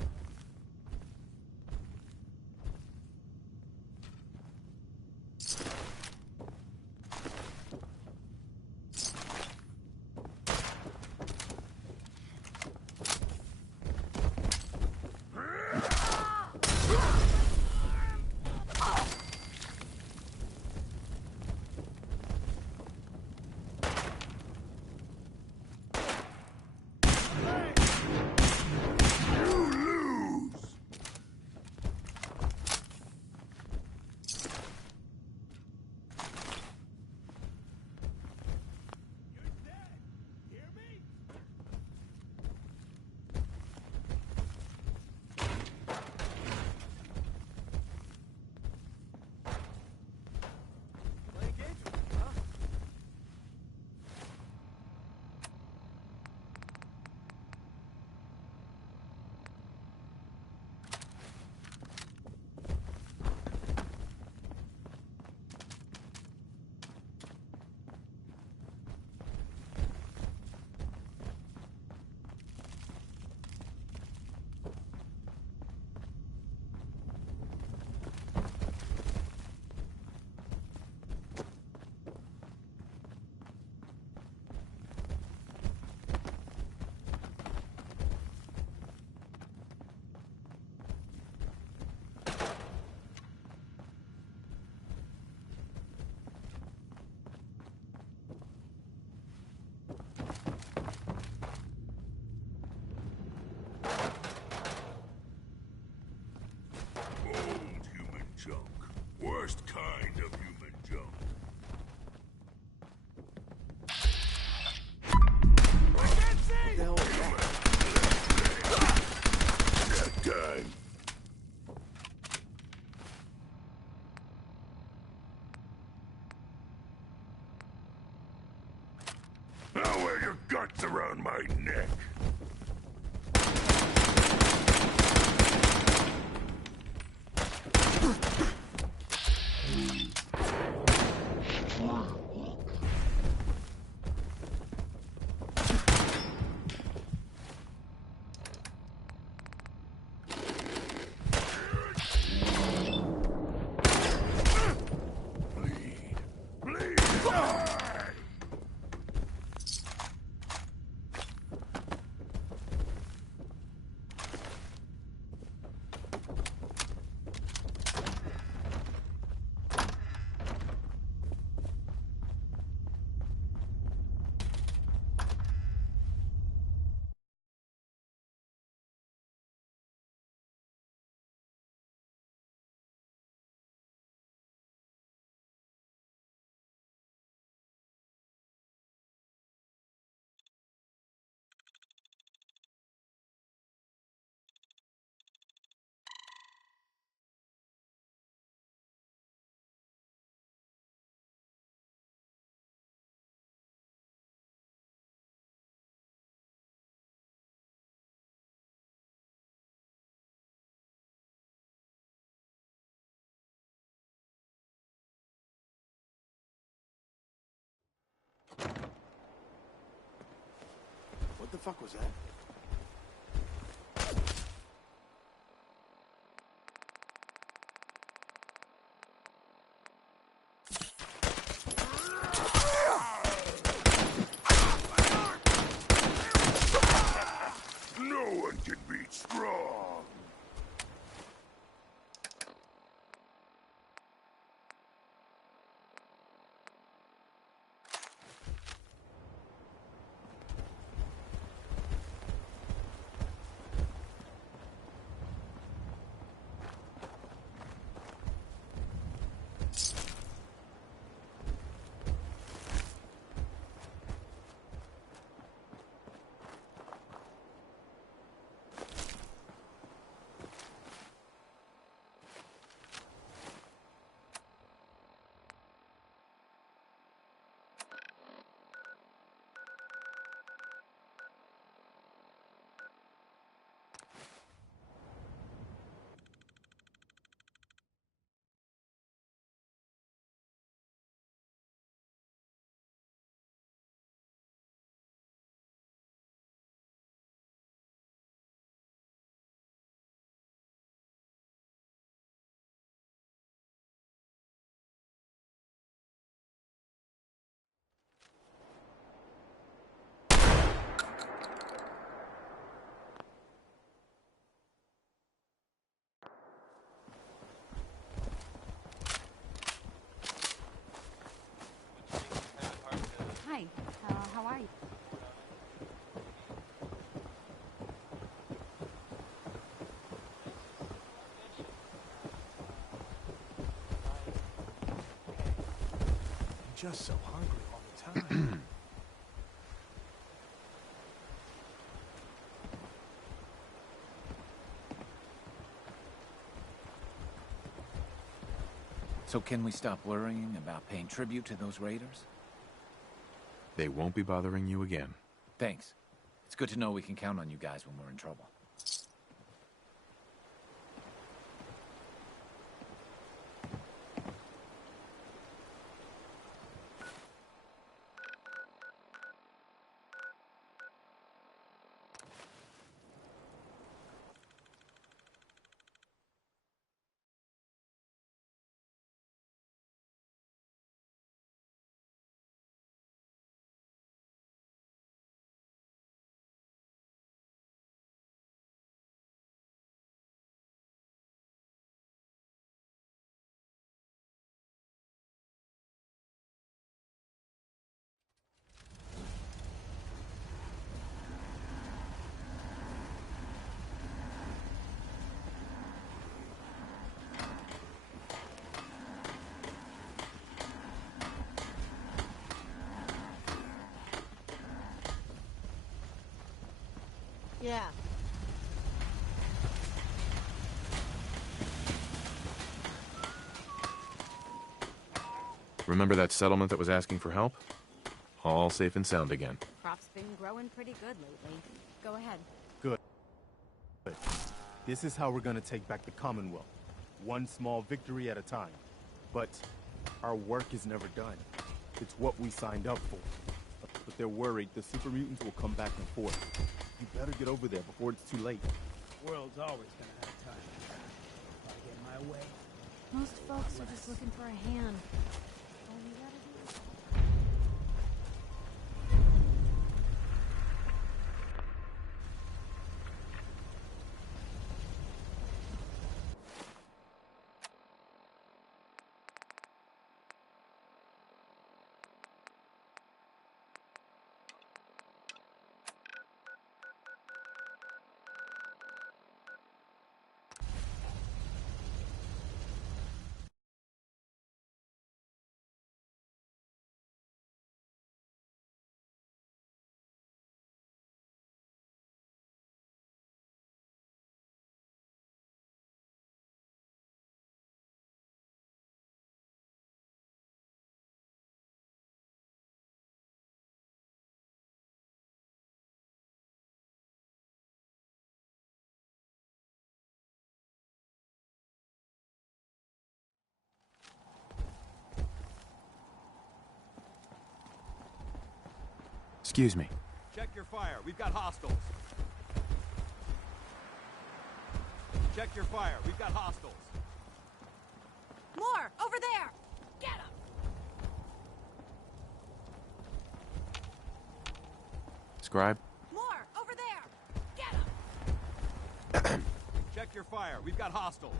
Worst kind of human junk. I can't see! What the hell was that? That guy. I'll wear your guts around my neck. What the fuck was that? No one can beat strong. just so hungry all the time. So can we stop worrying about paying tribute to those raiders? They won't be bothering you again. Thanks. It's good to know we can count on you guys when we're in trouble. Yeah. Remember that settlement that was asking for help? All safe and sound again. Crop's been growing pretty good lately. Go ahead. Good. This is how we're gonna take back the Commonwealth. One small victory at a time. But our work is never done. It's what we signed up for. But they're worried the super mutants will come back and forth. You better get over there before it's too late. The world's always gonna have time. If I get in my way. Most folks are just looking for a hand. All we gotta do is... Excuse me. Check your fire. We've got hostiles. Check your fire. We've got hostiles. More! Over there! Get him! Scribe? More! Over there! Get him! Check your fire. We've got hostiles.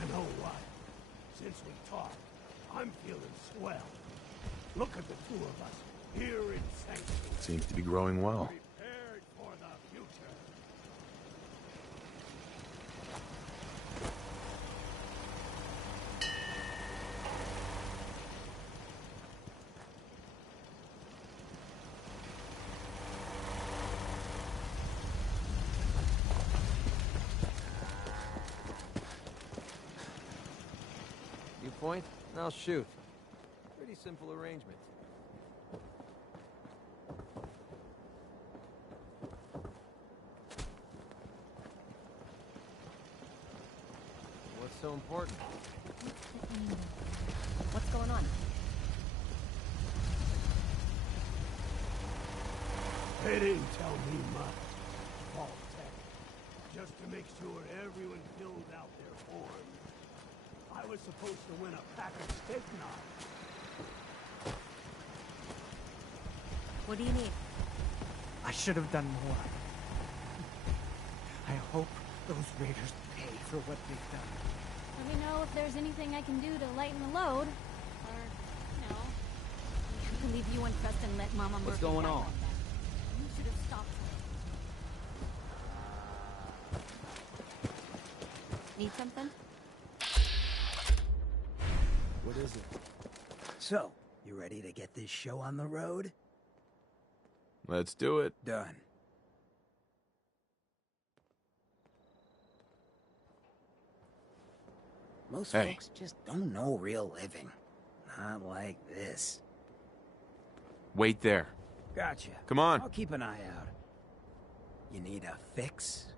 You know what? Since we talked, I'm feeling swell. Look at the two of us here in sanctuary. Seems to be growing well. Prepared for the future. You point, and I'll shoot. Pretty simple arrangement. What's so important? What's going on? They didn't tell me much. Vault Tech. Just to make sure everyone filled out their forms. I was supposed to win a pack of steak knives. What do you need? I should have done more. I hope those raiders pay for what they've done. Let me know if there's anything I can do to lighten the load. Or, you know... I can't believe you and Preston let Mama Murphy What's going die on? like that. You should have stopped her. Need something? What is it? So, you ready to get this show on the road? Let's do it. Done. Most Hey. folks just don't know real living. Not like this. Wait there. Gotcha. Come on. I'll keep an eye out. You need a fix?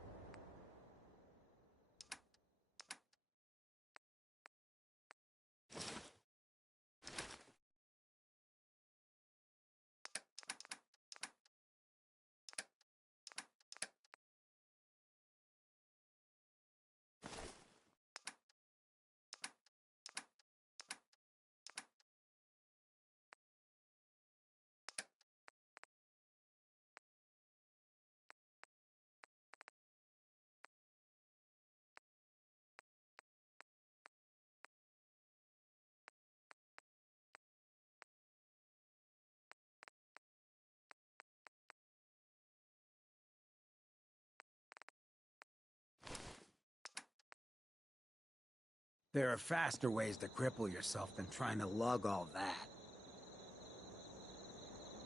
There are faster ways to cripple yourself than trying to lug all that.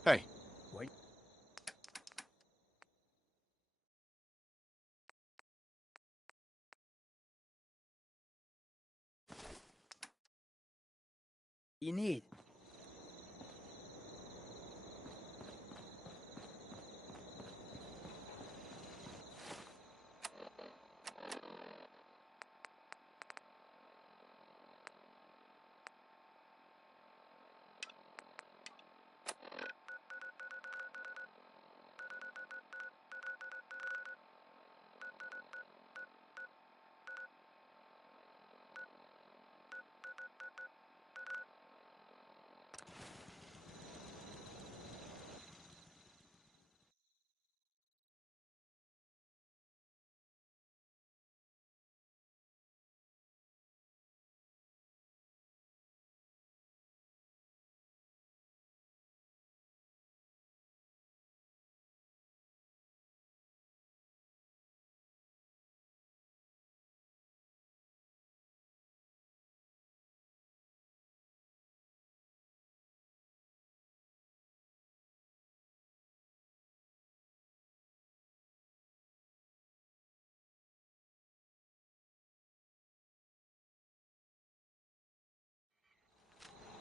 Hey. Wait. You need.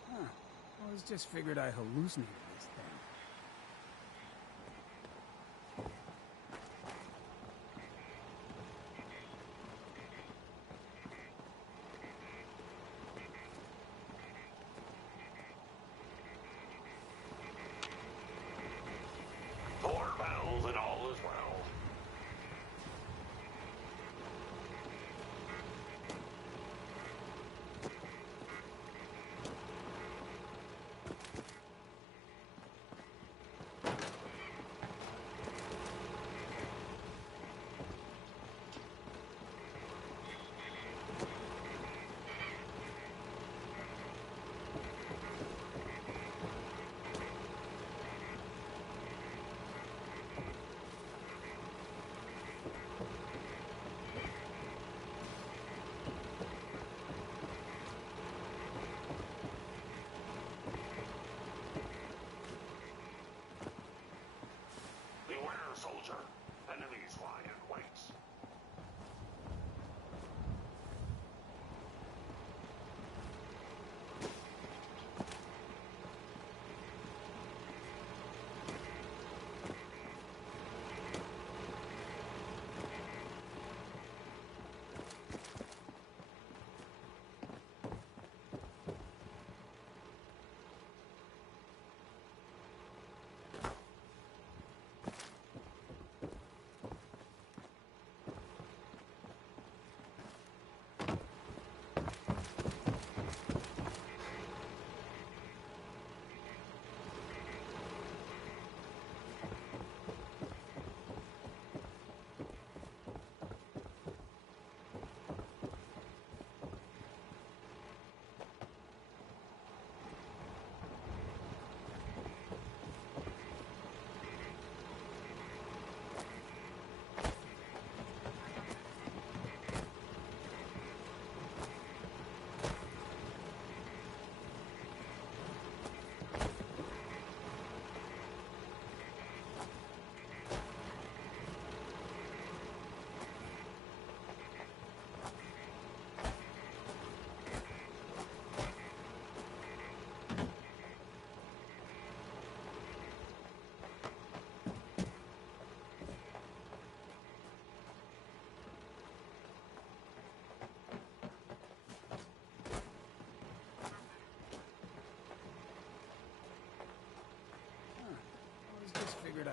Huh. Always just figured I hallucinated this thing. Four bells and all is well.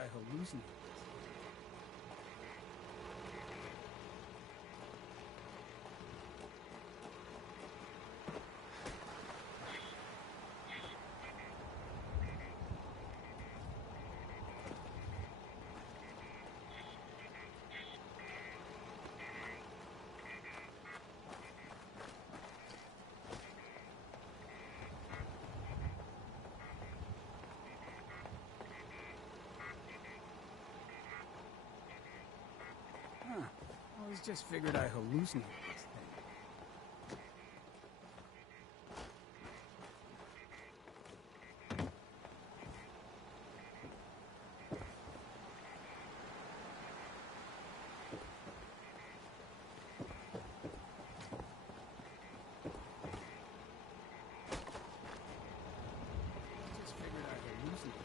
I hallucinated. Huh. I always just figured I hallucinated this thing. I just figured I hallucinated.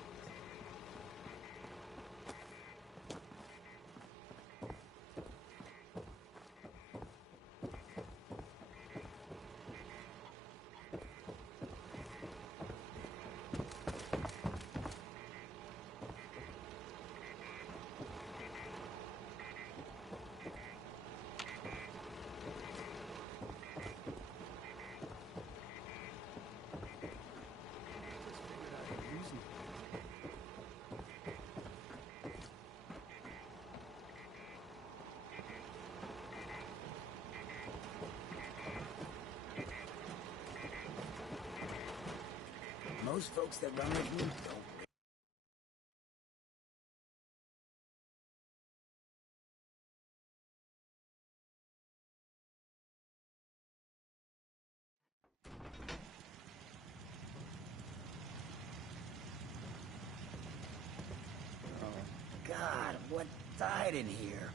Most folks that run with me don't. Oh, God, what died in here?